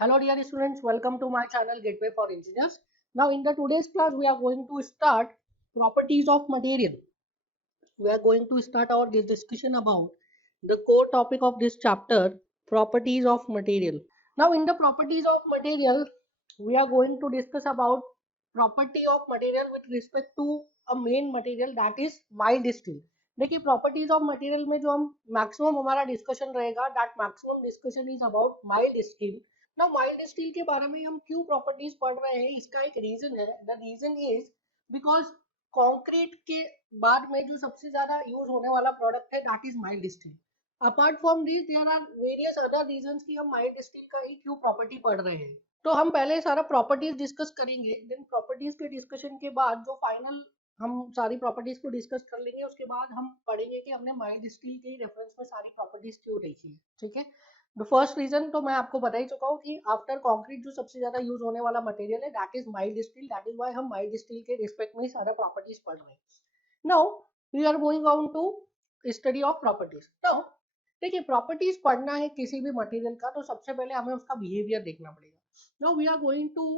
Hello dear students, welcome to my channel Gateway for Engineers. Now in the today's class we are going to start properties of material. We are going to start our discussion about the core topic of this chapter, properties of material. Now in the properties of material we are going to discuss about property of material with respect to a main material that is mild steel. देखिए properties of material में जो हम maximum हमारा discussion रहेगा that maximum discussion is about mild steel. ना mild steel के बारे में हम क्यों प्रॉपर्टीज पढ़ रहे हैं इसका एक रीजन है. The reason is because concrete के बाद में जो सबसे ज्यादा यूज होने वाला प्रोडक्ट है that is mild steel. Apart from this there are various other reasons कि हम माइल्ड स्टील का ही क्यों प्रॉपर्टी पढ़ रहे हैं. तो हम पहले सारा प्रॉपर्टीज डिस्कस करेंगे, देन प्रॉपर्टीज के डिस्कशन के बाद जो फाइनल हम सारी प्रॉपर्टीज को डिस्कस कर लेंगे उसके बाद हम पढ़ेंगे कि हमने माइल्ड स्टील के रेफरेंस में सारी प्रॉपर्टीज क्यों देखी है. ठीक है. द फर्स्ट रीजन तो मैं आपको बता ही चुका हूँ कि आफ्टर कंक्रीट जो सबसे ज्यादा यूज होने वाला मटेरियल है that is mild steel. That is why हम माइल्ड स्टील के रिस्पेक्ट में ही सारा प्रॉपर्टीज पढ़ रहे हैं. Now we are going on to study of properties. Now देखिए प्रॉपर्टीज पढ़ना है किसी भी मटेरियल का तो सबसे पहले हमें उसका बिहेवियर देखना पड़ेगा. Now we are going to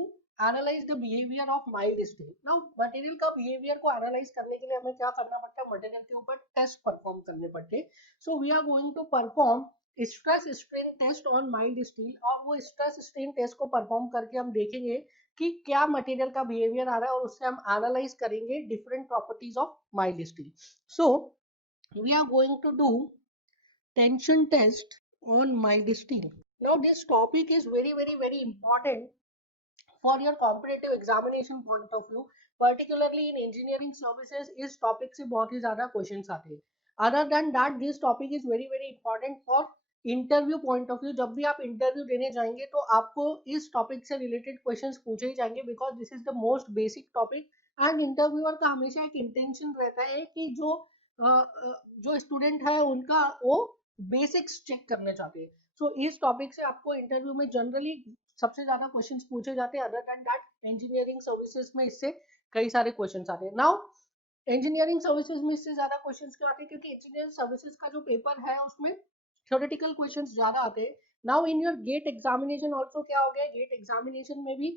analyse the behaviour of mild steel. Now material का बिहेवियर को एनालाइज करने के लिए हमें क्या करना पड़ता है, मटेरियल के ऊपर टेस्ट परफॉर्म करने पड़ते हैं. So we are going to perform stress strain test on mild steel. और वो स्ट्रेस स्ट्रेन टेस्ट को परफॉर्म करके हम देखेंगे कि क्या मटेरियल का बिहेवियर आ रहा है और उससे हम एनालाइज करेंगे different properties of mild steel. So we are going to do tension test on mild steel. Now this topic is very important for your competitive examination point of view. Particularly in engineering services इस topic से बहुत ही ज़्यादा questions आते हैं. Other than that this topic is very important for interview point of view. जब भी आप interview देने जाएंगे तो आपको इस टॉपिक से रिलेटेड क्वेश्चंस पूछे ही जाएंगे because this is the most basic topic. And interviewer का हमेशा एक इंटेंशन रहता है कि जो स्टूडेंट है उनका वो बेसिक्स चेक करने चाहते हैं. सो इस टॉपिक से आपको इंटरव्यू में जनरली सबसे ज्यादा क्वेश्चंस पूछे जाते हैं. Other than that engineering services में इससे कई सारे क्वेश्चंस आते हैं. नाउ इंजीनियरिंग सर्विसेज में इससे ज्यादा क्वेश्चंस क्यों आते हैं, क्योंकि इंजीनियरिंग सर्विसेज का जो पेपर है उसमें थ्योरेटिकल क्वेश्चंस ज्यादा आते हैं. Now in your GATE examination also क्या हो गया, गेट एग्जामिनेशन में भी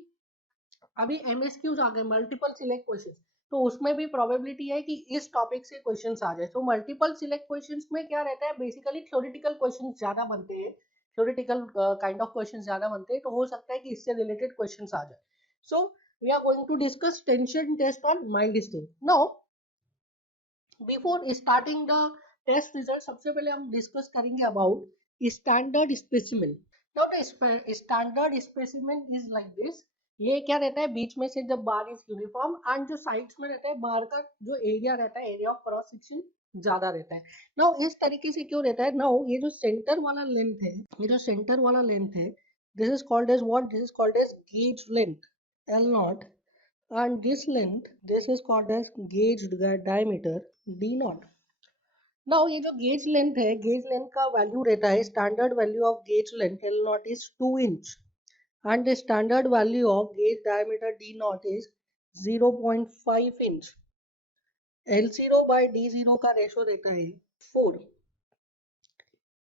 अभी एमएसक्यूज आ गए, मल्टीपल सिलेक्ट क्वेश्चन. तो उसमें भी प्रोबेबिलिटी है कि इस टॉपिक से क्वेश्चंस आ जाए. तो मल्टीपल सिलेक्ट क्वेश्चंस में क्या रहता है, बेसिकली थ्योरेटिकल क्वेश्चंस ज्यादा बनते हैं, थ्योरेटिकल काइंड ऑफ क्वेश्चंस ज्यादा बनते हैं. तो हो सकता है कि इससे रिलेटेड क्वेश्चंस आ जाए. So we are going to discuss tension test on mild steel. Now before starting the test result सबसे पहले हम डिस्कस करेंगे about standard specimen. Now the standard specimen is like this. ये क्या रहता है, बीच में से जब बार इज यूनिफॉर्म एंड जो साइड्स में रहता है बार का जो एरिया रहता है, एरिया ऑफ क्रॉस सेक्शन ज्यादा रहता है. नाउ इस तरीके से क्यों रहता है, नाउ ये जो सेंटर वाला लेंथ है, ये जो सेंटर वाला लेंथ है this is called as what, this is called as gauge length L naught. and this length this is called as gauge diameter d naught. now ये जो गेज लेंथ है, gauge length का value रहता है, standard value of gauge length L not is 2 inch and the standard value of gauge diameter d naught is 0.5 inch. L0 by D0 का ratio रहता है 4.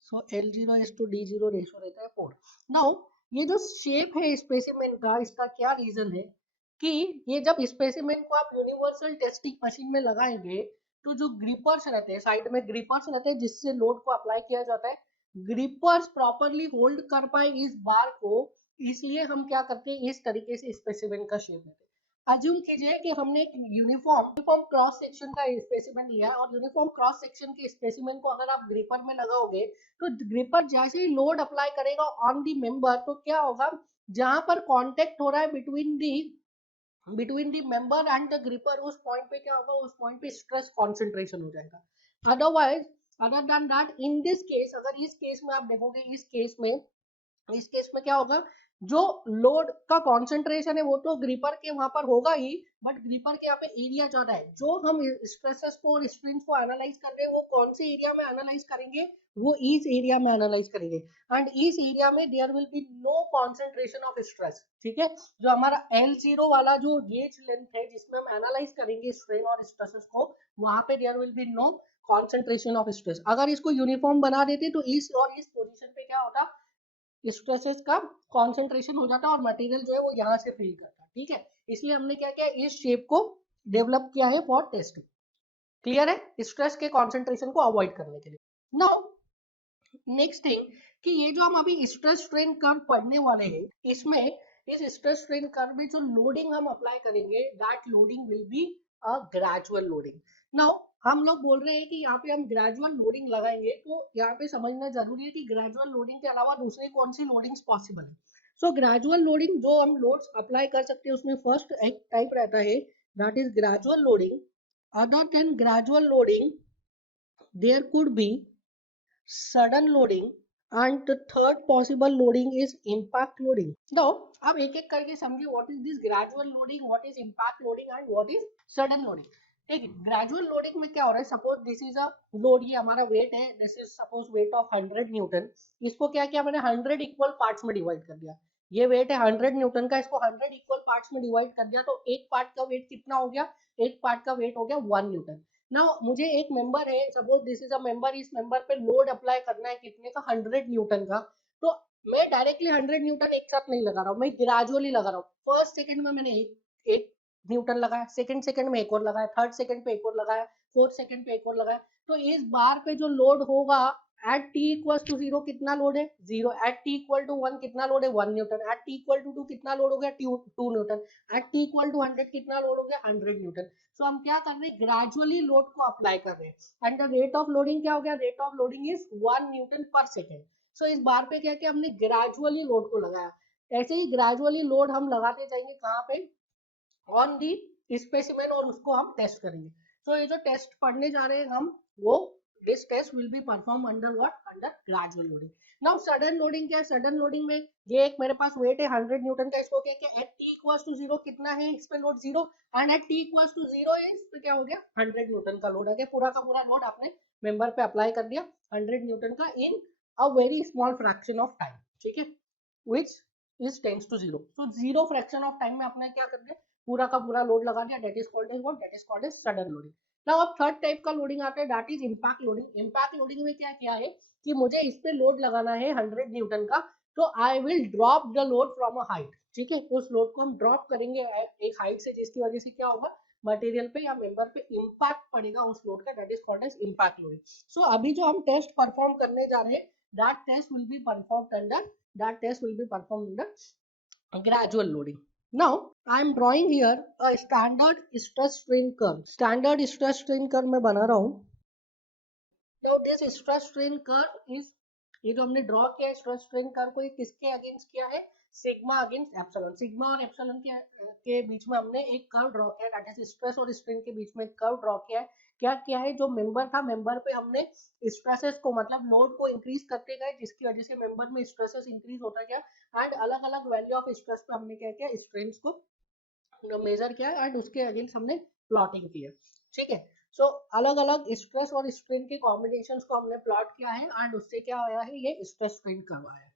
so L0 is to D0 ratio रहता है 4. now ये जो shape है specimen का, इसका क्या रीजन है कि ये जब स्पेसिमेन को आप यूनिवर्सल टेस्टिंग मशीन में लगाएंगे तो जो ग्रिपर्स रहते हैं, साइड में ग्रिपर्स रहते हैं जिससे लोड को अप्लाई किया जाता है, ग्रिपर्स प्रॉपरली होल्ड कर पाए इस बार को, इसलिए हम क्या करते हैं इस तरीके से स्पेसिमेन का शेप देते हैं. अज्यूम कीजिए कि हमने एक यूनिफॉर्म क्रॉस सेक्शन का स्पेसिमेन लिया और यूनिफॉर्म क्रॉस सेक्शन के स्पेसिमेन को अगर आप ग्रिपर में लगाओगे तो ग्रिपर जैसे ही लोड अप्लाई करेगा ऑन दी मेंबर तो क्या होगा, जहां पर कांटेक्ट हो रहा है between the member and the gripper, उस पॉइंट पे क्या होगा, उस पॉइंट पे स्ट्रेस कॉन्सेंट्रेशन हो जाएगा. Otherwise other than that in this case, अगर इस केस में आप देखोगे, इस केस में क्या होगा, जो लोड का कॉन्सेंट्रेशन है वो तो ग्रिपर के वहां पर होगा ही, बट ग्रिपर के यहाँ पे एरिया ज्यादा है. जो हम स्ट्रेसेस को और स्ट्रेन्स को एनालाइज कर रहे हैं वो कौन से एरिया में एनालाइज करेंगे, वो इस एरिया में एनालाइज करेंगे. एंड इस एरिया में there will be no concentration of stress. ठीक है. जो हमारा L0 वाला जो गेज लेंथ है जिसमें हम एनालाइज करेंगे स्ट्रेन और स्ट्रेसेस को, वहां पे there will be no concentration of stress. अगर इसको यूनिफॉर्म बना देते तो इस और इस पोजीशन पे क्या होता, स्ट्रेसेस का कॉन्सेंट्रेशन हो जाता है और मटेरियल जो है वो यहाँ से फील करता है, ठीक है। इसलिए हमने क्या किया, इस शेप को डेवलप किया है फॉर टेस्टिंग। क्लियर है, स्ट्रेस के कॉन्सेंट्रेशन को अवॉइड करने के लिए। नाउ नेक्स्ट थिंग कि ये जो हम अभी स्ट्रेस स्ट्रेन कर्व पढ़ने वाले हैं, इसमें इस स्ट्रेस स्ट्रेन कर्व में जो लोडिंग हम अप्लाई करेंगे, that loading will be a gradual loading. Now हम लोग बोल रहे हैं कि यहाँ पे हम ग्रेजुअल लोडिंग लगाएंगे, तो यहाँ पे समझना जरूरी है कि ग्रेजुअल लोडिंग के अलावा दूसरी कौन सी लोडिंग्स पॉसिबल है। सो ग्रेजुअल लोडिंग जो हम लोड्स अप्लाई कर सकते हैं, उसमें फर्स्ट एक टाइप रहता है, that is gradual loading. Other than gradual loading there could be sudden loading, and the third possible loading is impact loading. Now अब एक एक करके समझिए, what is this gradual loading, what is impact loading and what is sudden loading। ठीक है, gradual loading में क्या हो रहा है, suppose this is a load, ये हमारा वेट है, this is suppose weight of 100 Newton. इसको क्या किया मैंने, 100 इक्वल पार्ट्स में डिवाइड कर दिया। ये वेट है 100 न्यूटन का, इसको 100 इक्वल पार्ट्स में डिवाइड कर दिया, तो एक पार्ट का वेट कितना हो गया, एक पार्ट का वेट हो गया 1 न्यूटन। ना मुझे एक मेंबर है, suppose this is a member, इस मेंबर पे लोड अप्लाई करना है कितने का, 100 न्यूटन का। तो मैं डायरेक्टली 100 न्यूटन एक साथ नहीं लगा रहा हूँ, मैं ग्रेजुअली लगा रहा हूँ। फर्स्ट सेकंड में मैंने एक न्यूटन लगाया, सेकंड सेकंड में एक और लगाया, थर्ड सेकंड पे एक और लगाया, फोर्थ सेकंड पे एक और लगाया। तो इस बार पे जो लोड होगा एट टी इक्वल टू 0 कितना लोड है, 0। एट टी इक्वल टू 1 कितना लोड है, 1 newton. At T equal to 2 कितना लोड हो गया, 2 newton. At T equal to 100 कितना लोड हो गया, 100 न्यूटन। सो हम क्या कर रहे हैं, ग्रेजुअली लोड को अप्लाई कर रहे हैं। And the rate of loading क्या हो गया, rate of loading is 1 Newton पर सेकेंड। सो इस बार पे क्या किया हमने, ग्रेजुअली लोड को लगाया। ऐसे ही ग्रेजुअली लोड हम लगाते जाएंगे कहाँ पे, ऑन दी स्पेसिमेन, और उसको हम टेस्ट करेंगे। तो ये जो टेस्ट पढ़ने जा रहे हैं हम, वो this test will be perform under what, under gradual loading. Now sudden loading क्या है, सडन लोडिंग में ये एक मेरे पास वेट है 100 न्यूटन का, इसको क्या किया, एट टी इक्वल्स टू 0 कितना है इस पे load, 0। And at T equals to 0 है, इस पे क्या हो गया, 100 न्यूटन का लोड आ गया। पूरा का पूरा लोड आपने मेंबर पे अप्लाई कर दिया 100 न्यूटन का in a very small fraction of time, ठीक है, विच इज टेंस टू 0। तो 0 फ्रैक्शन ऑफ टाइम में आपने क्या कर दिया, पूरा का पूरा लोड लगा दिया, that is called as what, that is called as sudden loading. Now अब थर्ड टाइप का लोडिंग आता है, that is impact loading. Impact loading में क्या किया है कि मुझे इस पे लोड लगाना है 100 न्यूटन का, तो I will drop the load from a height, ठीक है। उस लोड को हम ड्रॉप करेंगे एक हाइट से, जिसकी वजह से क्या होगा, मटेरियल पे या मेंबर पे इंपैक्ट पड़ेगा उस लोड का, that is called as impact loading. So अभी जो हम टेस्ट परफॉर्म करने जा रहे हैं, that test will be performed under, that test will be performed under gradual loading. Now I am drawing here a standard stress strain curve. Standard stress strain curve मैं बना रहा हूँ। Now this stress strain curve is, ये जो हमने draw किया है stress strain curve को, ये किसके अगेंस्ट किया है, सिग्मा अगेंस्ट एप्सिलॉन। सिग्मा और एप्सिलॉन के बीच में हमने एक कर्व ड्रॉ किया है, दैट इज स्ट्रेस और स्ट्रेन के बीच में एक कर्व ड्रॉ किया है। क्या किया है, जो मेंबर था, मेंबर पे हमने स्ट्रेसेस को, मतलब लोड को इंक्रीज करते गए, जिसकी वजह से मेंबर में स्ट्रेसेस इंक्रीज होता गया। एंड अलग अलग वैल्यू ऑफ स्ट्रेस पे हमने क्या किया, स्ट्रेन्स को मेजर किया एंड उसके अगेंस्ट हमने प्लॉटिंग की है, ठीक है। सो अलग अलग स्ट्रेस और स्ट्रेन के कॉम्बिनेशन को हमने प्लॉट किया है एंड उससे क्या आया है, ये स्ट्रेस स्ट्रेन कर्व आया है।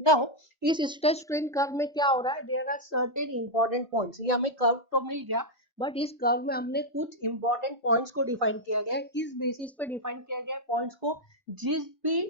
नाउ इस स्ट्रेस स्ट्रेन कर्व में क्या हो रहा है, there are certain important points. ये हमें कर्व तो मिल गया, बट इस कर्व में हमने कुछ इंपॉर्टेंट पॉइंट्स को डिफाइन किया गया है। किस बेसिस पे डिफाइन किया गया है पॉइंट्स को, जिस भी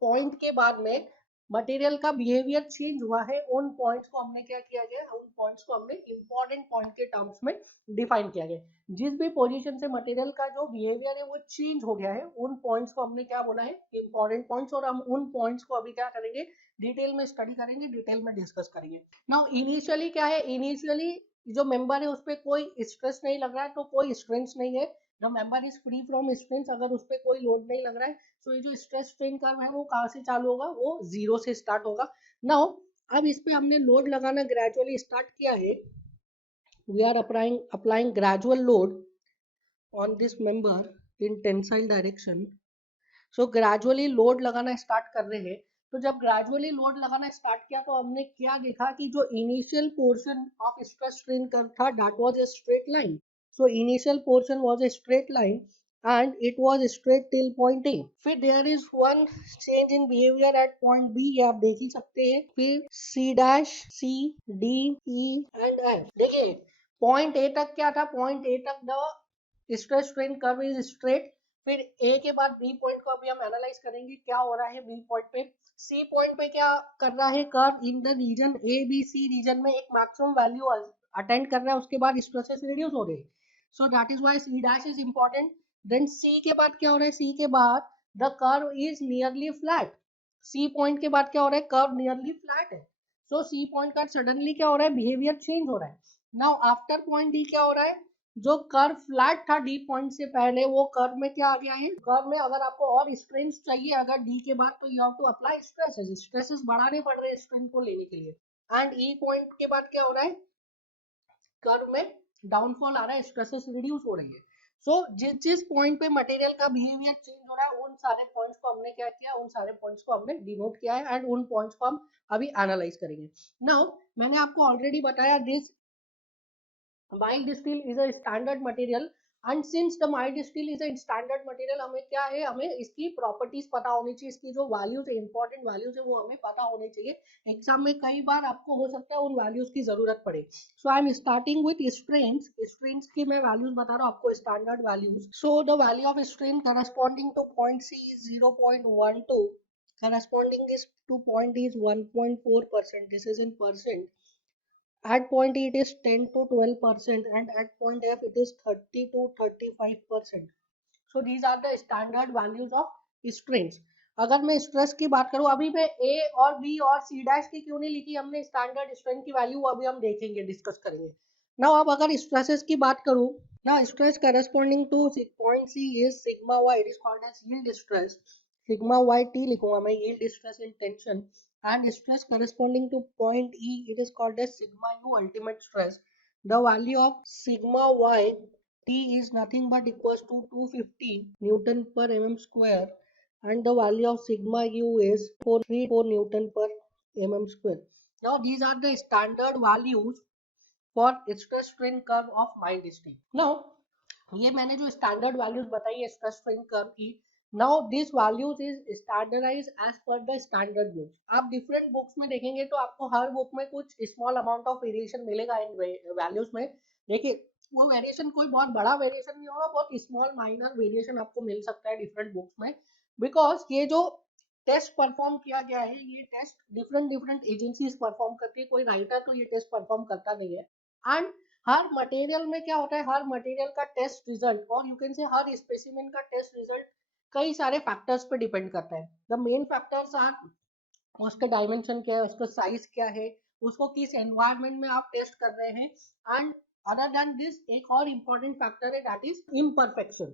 पॉइंट के बाद में मटेरियल का बिहेवियर चेंज हुआ है, उन पॉइंट्स को हमने क्या किया गया, उन पॉइंट्स को हमने इंपॉर्टेंट पॉइंट के टर्म्स में डिफाइन किया गया। जिस भी पोजीशन से मटेरियल का जो बिहेवियर है वो चेंज हो गया है, उन पॉइंट्स को हमने क्या बोला है, इंपॉर्टेंट पॉइंट्स। और हम उन पॉइंट्स को अभी क्या करेंगे, डिटेल में स्टडी करेंगे, डिटेल में डिस्कस करेंगे। नाउ इनिशियली क्या है, इनिशियली जो मेंबर है उस पर कोई स्ट्रेस नहीं लग रहा है, तो कोई स्ट्रेंथ नहीं है, the member is free from strength. अगर उस पर कोई लोड नहीं लग रहा है, तो ये जो स्ट्रेस स्ट्रेन कर्व है वो कहाँ से चालू होगा, वो 0 से स्टार्ट होगा। नाउ अब इस पे हमने लोड लगाना ग्रेजुअली स्टार्ट किया है। We are applying gradual load on this member in tensile direction. So gradually load लगाना स्टार्ट कर रहे हैं। तो जब ग्रेजुअली लोड लगाना स्टार्ट किया, तो हमने क्या देखा कि जो initial portion of stress strain curve था, that was a straight line. So initial portion was a straight line and it was straight till point A. फिर there is one change in behavior at point B, ये आप देख ही सकते हैं। फिर C dash, C, D, E and F। देखिए point A तक क्या था, पॉइंट A तक the stress strain curve is straight. फिर ए के बाद बी पॉइंट को अभी हम एनालाइज करेंगे क्या हो रहा है बी पॉइंट पे। सी पॉइंट पे क्या कर रहा है, curve in the region A B C region में एक मैक्सिमम वैल्यू अटेंड कर रहा है, उसके बाद स्ट्रेसेस रिड्यूस हो रहे हैं, so that is why C dash is important. Then C के बाद क्या हो रहा है, सी के बाद the curve is nearly flat. C point के बाद क्या हो रहा है, कर्व नियरली फ्लैट है, सो सी पॉइंट का सडनली क्या हो रहा है, बिहेवियर चेंज हो रहा है। नाउ आफ्टर पॉइंट डी क्या हो रहा है, जो कर्व फ्लैट था डी पॉइंट से पहले वो कर्व में क्या आ गया है, कर्व में अगर आपको और स्ट्रेंथ चाहिए अगर डी के बाद, तो you have to apply stresses, stresses बढ़ाने पड़ रहे हैं स्ट्रेंथ को लेने के लिए। एंड ई पॉइंट के बाद क्या हो रहा है, कर्व में डाउनफॉल आ रहा है, स्ट्रेसेस रिड्यूस हो रही है। सो जिस जिस पॉइंट पे मटेरियल का बिहेवियर चेंज हो रहा है उन सारे पॉइंट्स को हमने क्या किया, उन सारे पॉइंट्स को हमने डिनोट किया है एंड उन पॉइंट्स को हम अभी एनालाइज करेंगे। नाउ मैंने आपको ऑलरेडी बताया this mild steel is a standard material, and since the mild steel is a standard material हमें क्या है, हमें इसकी प्रॉपर्टीज पता होनी चाहिए, इसकी जो वैल्यूज है, इंपॉर्टेंट वैल्यूज है वो हमें पता होनी चाहिए। एग्जाम में कई बार आपको हो सकता है उन वैल्यूज की जरूरत पड़े। So I am starting with strength. Strength की मैं वैल्यूज बता रहा हूँ आपको, standard values. So the value of strength corresponding to point C is 0.12, corresponding is to point is 1.4%, this is in percent. At point E it is 10 to 12% and at point F it is 30 to 35%. So these are the standard values of strength. अगर मैं stress की बात करूं, अभी मैं ए और B और C dash की क्यों नहीं लिखी हमने स्टैंडर्ड स्ट्रेंथ की वैल्यू, अभी हम देखेंगे, डिस्कस करेंगे। नाउ अब अगर स्ट्रेसेस की बात करूं, ना stress corresponding to point C is sigma Y, it is called as yield stress. Sigma Y T लिखूंगा मैं, yield stress in tension. And stress corresponding to point E, it is called as sigma U ultimate stress. The value of sigma Y T is nothing but equals to 250 Newton per mm square, and the value of sigma U is 434 Newton per mm square. Now these are the standard values for stress strain curve of mild steel. Now ये मैंने जो standard values बताई है stress strain curve की, now this values is standardize as per the standard books. आप different books में देखेंगे तो आपको हर बुक में कुछ स्मॉल अमाउंट ऑफ वेरिएशन मिलेगा इन वैल्यूज में। देखिए वो वेरिएशन कोई बहुत बड़ा वेरिएशन नहीं होगा, बहुत स्मॉल माइनर वेरिएशन आपको मिल सकता है डिफरेंट बुक्स में, बिकॉज ये जो टेस्ट परफॉर्म किया गया है ये taste different different agencies perform करती है, कोई राइटर तो ये टेस्ट परफॉर्म करता नहीं है। एंड हर मटेरियल में क्या होता है, हर मटेरियल का टेस्ट रिजल्ट और यू कैन से हर स्पेसिमेन का टेस्ट रिजल्ट कई सारे फैक्टर्स पे डिपेंड करता है। द मेन फैक्टर्स आर उसका डायमेंशन क्या है, उसका साइज क्या है, उसको किस एनवायरनमेंट में आप टेस्ट कर रहे हैं, एंड अदर देन दिस एक और इम्पोर्टेंट फैक्टर है that is imperfection.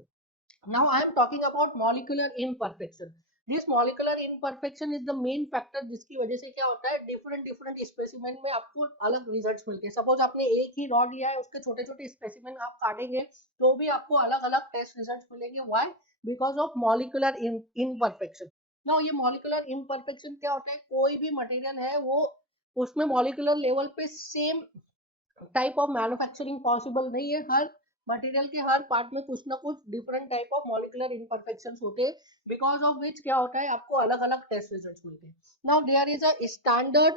Now I am talking about molecular imperfection. This molecular imperfection is the main factor जिसकी वजह से क्या होता है, डिफरेंट डिफरेंट स्पेसिमेन में आपको अलग रिजल्ट्स मिलते हैं। सपोज आपने एक ही रॉड लिया है, उसके छोटे छोटे स्पेसिमेन आप काटेंगे तो भी आपको अलग अलग टेस्ट रिजल्ट्स मिलेंगे। Why? Because of molecular imperfection. Now ये मॉलिकुलर इम्परफेक्शन क्या होता है, कोई भी मटेरियल है वो उसमें मॉलिकुलर लेवल पे same type of manufacturing possible नहीं है। हर मटेरियल के हर पार्ट में कुछ ना कुछ different type of molecular imperfections होते हैं, बिकॉज ऑफ विच क्या होता है, आपको अलग अलग टेस्ट रिजल्ट्स मिलते हैं। Now there is a standard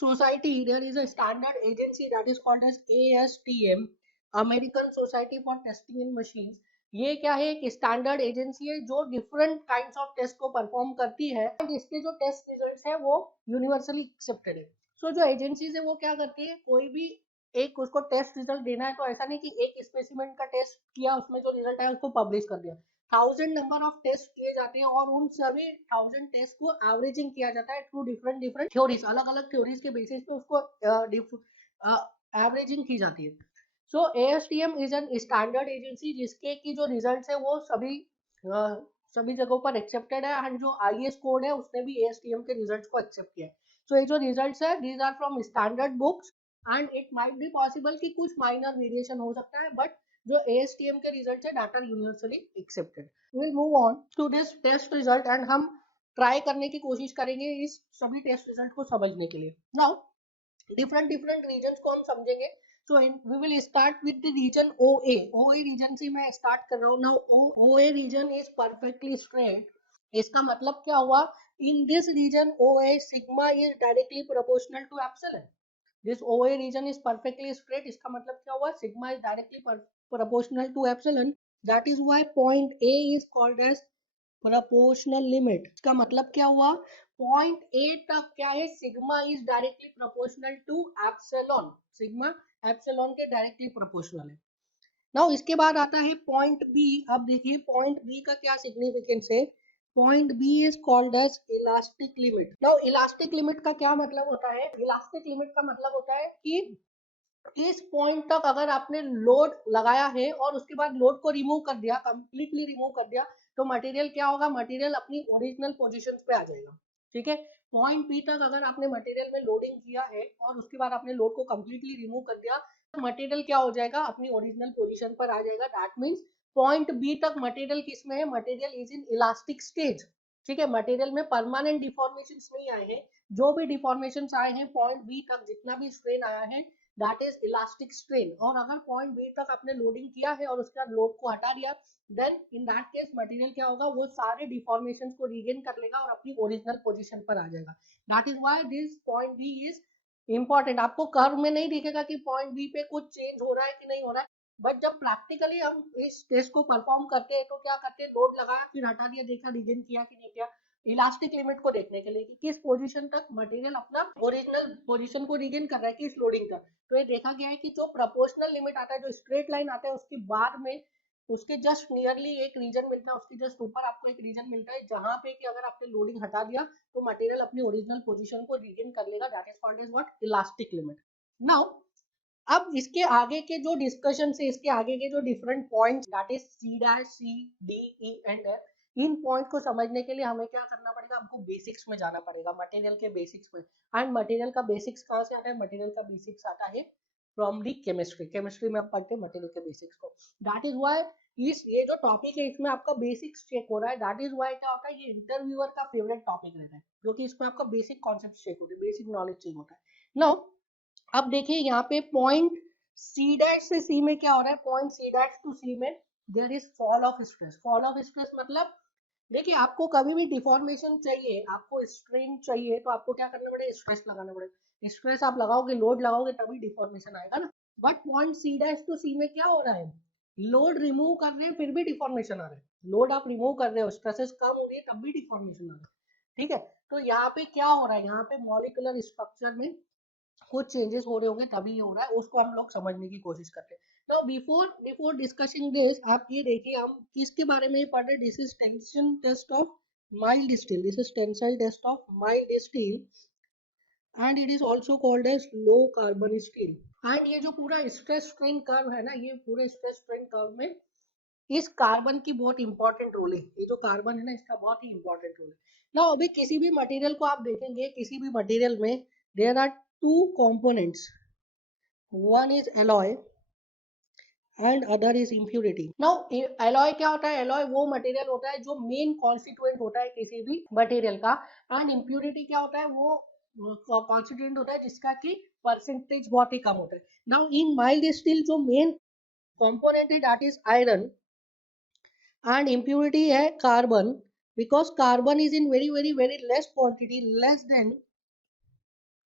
society, there is a standard agency that is called as ASTM, American society for testing in machines. ये क्या है, एक स्टैंडर्ड एजेंसी है जो डिफरेंट काइंड्स ऑफ टेस्ट को परफॉर्म करती है, एंड इसके जो टेस्ट रिजल्ट्स है वो यूनिवर्सली एक्सेप्टेड है। सो जो एजेंसीज है वो क्या करती है, कोई भी एक उसको टेस्ट रिजल्ट देना है तो ऐसा नहीं कि एक स्पेसिमेन का टेस्ट किया उसमें जो रिजल्ट आया उसको पब्लिश कर दिया। 1000 नंबर ऑफ टेस्ट किए जाते हैं और उन सभी 1000 टेस्ट को एवरेजिंग किया जाता है थ्रू डिफरेंट डिफरेंट थ्योरीज, अलग अलग थ्योरीज के बेसिस पे उसको एवरेजिंग की जाती है। सो ASTM is an standard agency जिसके की जो रिजल्ट है वो सभी जगहों पर एक्सेप्टेड है, एंड जो IS कोड है उसने भी ASTM के रिजल्ट को एक्सेप्ट किया है। सो ये जो रिजल्ट है these are from standard books and it might be possible कि कुछ माइनर वेरिएशन हो सकता है, बट जो ASTM के रिजल्ट है that are universally accepted. Will move on to this test result and हम ट्राई करने की कोशिश करेंगे इस सभी टेस्ट रिजल्ट को समझने के लिए। नाउ डिफरेंट डिफरेंट रीजन को हम समझेंगे। So we will start with the region OA। OA region से मैं स्टार्ट कर रहा हूँ। Now OA region is perfectly straight. इसका मतलब क्या हुआ, in this region OA sigma is directly proportional to epsilon. This OA region is perfectly straight, इसका मतलब क्या हुआ, sigma is directly proportional to epsilon. That is why point A is called as proportional limit. इसका मतलब क्या हुआ, point A तक क्या है, sigma is directly proportional to epsilon, sigma epsilon के डायरेक्टली प्रोपोर्शनल है। नाउ इसके बाद आता है पॉइंट बी। अब देखिए पॉइंट बी का क्या सिग्निफिकेंस है, point B is called as elastic limit. Now elastic limit का क्या मतलब होता है, इलास्टिक लिमिट का मतलब होता है कि इस पॉइंट तक अगर आपने लोड लगाया है और उसके बाद लोड को रिमूव कर दिया, कंप्लीटली रिमूव कर दिया, तो मटेरियल क्या होगा, मटेरियल अपनी ओरिजिनल पोजीशन पे आ जाएगा। ठीक है, पॉइंट बी तक अगर आपने मटेरियल में लोडिंग किया है और उसके बाद आपने लोड को कंप्लीटली रिमूव कर दिया, मटेरियल क्या हो जाएगा, अपनी ओरिजिनल पोजीशन पर आ जाएगा। दैट मीन्स पॉइंट बी तक मटेरियल किस में है, material is in elastic stage. ठीक है, मटेरियल में परमानेंट डिफॉर्मेशन नहीं आए हैं, जो भी डिफॉर्मेशन आए हैं पॉइंट बी तक, जितना भी स्ट्रेन आया है दैट इज इलास्टिक स्ट्रेन। और अगर पॉइंट बी तक आपने लोडिंग किया है और उसके बाद लोड को हटा दिया, then in that case material क्या होगा, वो सारे डिफॉर्मेशंस को रीगेन कर लेगा और अपनी ओरिजिनल पोजीशन पर आ जाएगा। That is why this point B is important. आपको कर्व में नहीं दिखेगा कि पॉइंट बी पे कुछ चेंज हो रहा है कि नहीं हो रहा है, बट जब प्रैक्टिकली हम इस टेस्ट को परफॉर्म करते हैं तो क्या करते हैं, लोड लगाया फिर हटा दिया, देखा रीगेन किया कि नहीं किया, इलास्टिक लिमिट को देखने के लिए कि किस पोजीशन तक मटेरियल अपना ओरिजिनल पोजीशन को रीगेन कर रहा है, किस लोडिंग तक। तो ये देखा गया है कि जो प्रोपोर्शनल लिमिट आता है, जो स्ट्रेट लाइन आता है, उसके बाद में उसके जस्ट नियरली एक रीजन मिलता है, उसके जस्ट ऊपर आपको एक रीजन मिलता है जहां पे कि अगर आपने लोडिंग हटा दिया तो मटेरियल अपनी ओरिजिनल पोजीशन को रीगेन कर लेगा। That is called as what, elastic limit. Now अब इसके आगे के जो डिस्कशन से, इसके आगे के जो different points, that is C dash, C, D, E and F, इन पॉइंट को समझने के लिए हमें क्या करना पड़ेगा, हमको बेसिक्स में जाना पड़ेगा, मटेरियल के बेसिक्स में। एंड मटेरियल का बेसिक्स कहाँ से आता है, मटेरियल का बेसिक्स आता है फ्रॉम दी केमिस्ट्री। केमिस्ट्री में आप पढ़ते हैं मटेरियल के बेसिक्स को। दैट इज व्हाई इस ये जो टॉपिक है इसमें आपका बेसिक्स चेक हो रहा है। दैट इज व्हाई क्या होता है, ये इंटरव्यूअर का फेवरेट टॉपिक रहता है, क्योंकि इसमें आपका बेसिक कॉन्सेप्ट चेक होते हैं, बेसिक नॉलेज चेक होता है। नाउ अब देखिए यहाँ पे पॉइंट सी डैश से सी में क्या हो रहा है, point C dash to C में there is fall of stress. Fall of stress मतलब देखिए आपको कभी भी डिफॉर्मेशन चाहिए, आपको स्ट्रेन चाहिए, तो आपको क्या करना पड़ेगा, स्ट्रेस लगाना पड़ेगा। स्ट्रेस आप लगाओगे, लोड लगाओगे, तभी डिफॉर्मेशन आएगा ना। But point C dash to C में क्या हो रहा है, लोड रिमूव कर रहे हैं फिर भी डिफॉर्मेशन आ रहा है। लोड आप रिमूव कर रहे हो, स्ट्रेसेस कम हो रही है, तब भी डिफॉर्मेशन आ रहा है। ठीक है, तो यहाँ पे क्या हो रहा है, यहाँ पे मॉलिक्यूलर स्ट्रक्चर में कुछ चेंजेस हो रहे होंगे तभी ये हो रहा है, उसको हम लोग समझने की कोशिश करते हैं। तो बिफोर डिस्कसिंग दिस, आप ये देखिए हम किसके बारे में पढ़ रहे हैं, this is tension test of mild steel, this is tensile test of mild steel and it is also called as low carbon steel. And ये जो पूरा स्ट्रेस स्ट्रेन कर्व है ना, ये पूरे स्ट्रेस स्ट्रेन कर्व में इस कार्बन की बहुत इंपॉर्टेंट रोल है। ये जो कार्बन है ना, इसका बहुत ही इंपॉर्टेंट रोल है ना। अभी किसी भी मटेरियल को आप देखेंगे, किसी भी मटेरियल में there are two components, one is alloy and other is impurity. Now alloy क्या होता है, alloy वो मटेरियल होता है जो मेन कॉन्स्टिट्यूएंट होता है किसी भी मटेरियल का, एंड impurity क्या होता है, वो कॉन्स्टिट्यूएंट होता है जिसका कि परसेंटेज बहुत ही कम होता है। नाउ इन माइल्ड स्टील जो मेन कंपोनेंट है that is iron and impurity है carbon, because carbon is in very very very less quantity, less than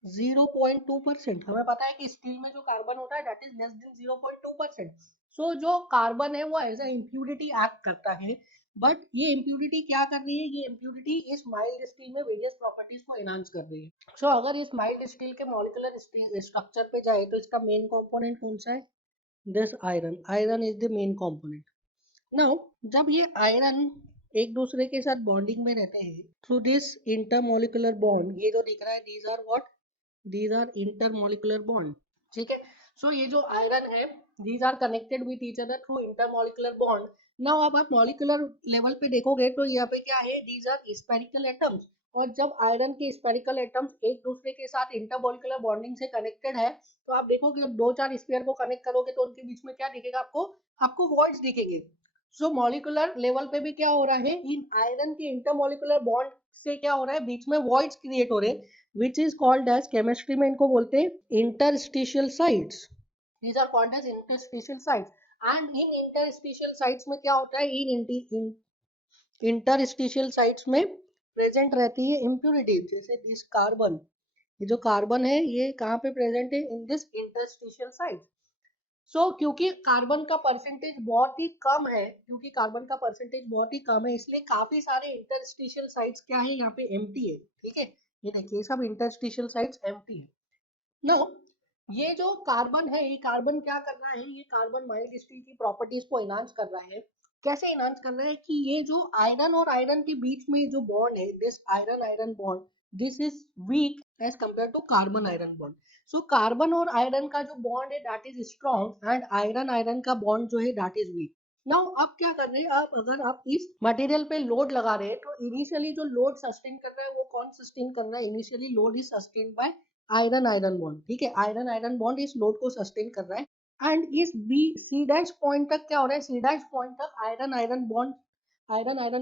0.2%। हमें पता है कि स्टील में जो कार्बन होता है दैट इज लेस देन 0.2%। सो जो कार्बन है वो एज अ इम्प्यूरिटी एक्ट करता है, बट ये इम्प्यूरिटी क्या कर रही है, ये इम्प्यूरिटी इस माइल्ड स्टील में वेरियस प्रॉपर्टीज को एनहांस कर रही है। सो अगर इस माइल्ड स्टील के मॉलिक्यूलर स्ट्रक्चर पे जाए तो इसका मेन कंपोनेंट कौन सा है, this iron. Iron is the main component. Now जब ये आयरन एक दूसरे के साथ बॉन्डिंग में रहते हैं थ्रू दिस इंटरमोलिकुलर बॉन्ड, ये जो दिख रहा है these are what, these are intermolecular bond। ठीक है, सो ये जो आयरन है these are connected with each other through intermolecular bond। Now अब आप मॉलिक्यूलर लेवल पे देखोगे तो यहाँ पे क्या है, these are spherical atoms। और जब आयरन के स्पेरिकल एटम्स एक दूसरे के साथ इंटरमोलिकुलर बॉन्डिंग से कनेक्टेड है, तो आप देखोगे जब दो चार स्फीयर को कनेक्ट करोगे तो उनके बीच में क्या दिखेगा, आपको वॉइड्स दिखेंगे। सो मॉलिक्यूलर लेवल पे भी क्या हो रहा है, इन आयरन के इंटरमोलिकुलर बॉन्ड से क्या हो रहा है, बीच में वॉइड्स क्रिएट हो रहे हैं, which is called as, chemistry में इनको बोलते हैं interstitial sites. these are called as interstitial sites। and in interstitial sites में क्या होता है, इन इंटरस्टिशियल साइट्स में प्रेजेंट रहती है इम्प्यूरिटी, जैसे दिस कार्बन, ये जो कार्बन है ये कहाँ पे प्रेजेंट है, इन दिस इंटरस्टिशियल साइट। क्योंकि कार्बन का परसेंटेज बहुत ही कम है, इसलिए काफी सारे इंटरस्टिशियल साइट्स क्या है यहाँ पे एम्प्टी है। ठीक है, ये देखिए सब इंटरस्टिशियल साइट्स एम्प्टी है। नो, ये जो कार्बन है, ये कार्बन क्या कर रहा है, ये कार्बन माइल्ड स्टील की प्रॉपर्टीज को एनहांस कर रहा है। कैसे एनहांस कर रहा है कि ये जो आयरन और आयरन के बीच में जो बॉन्ड है, this iron iron bond, this is weak as compare to carbon iron bond. So carbon और आयरन का जो बॉन्ड है that is strong and iron iron का बॉन्ड जो है दैट इज वीक। नाउ आप क्या कर रहे हैं, आप अगर आप इस मटेरियल पे लोड लगा रहे हैं तो इनिशियली जो लोड सस्टेन कर रहा है वो कौन सस्टेन कर रहा है, initially load is sustain by iron iron bond. ठीक है, आयरन आयरन बॉन्ड इस लोड को सस्टेन कर रहा है एंड इस बी सी डैश पॉइंट तक क्या हो रहा है, सी डैश पॉइंट तक आयरन आयरन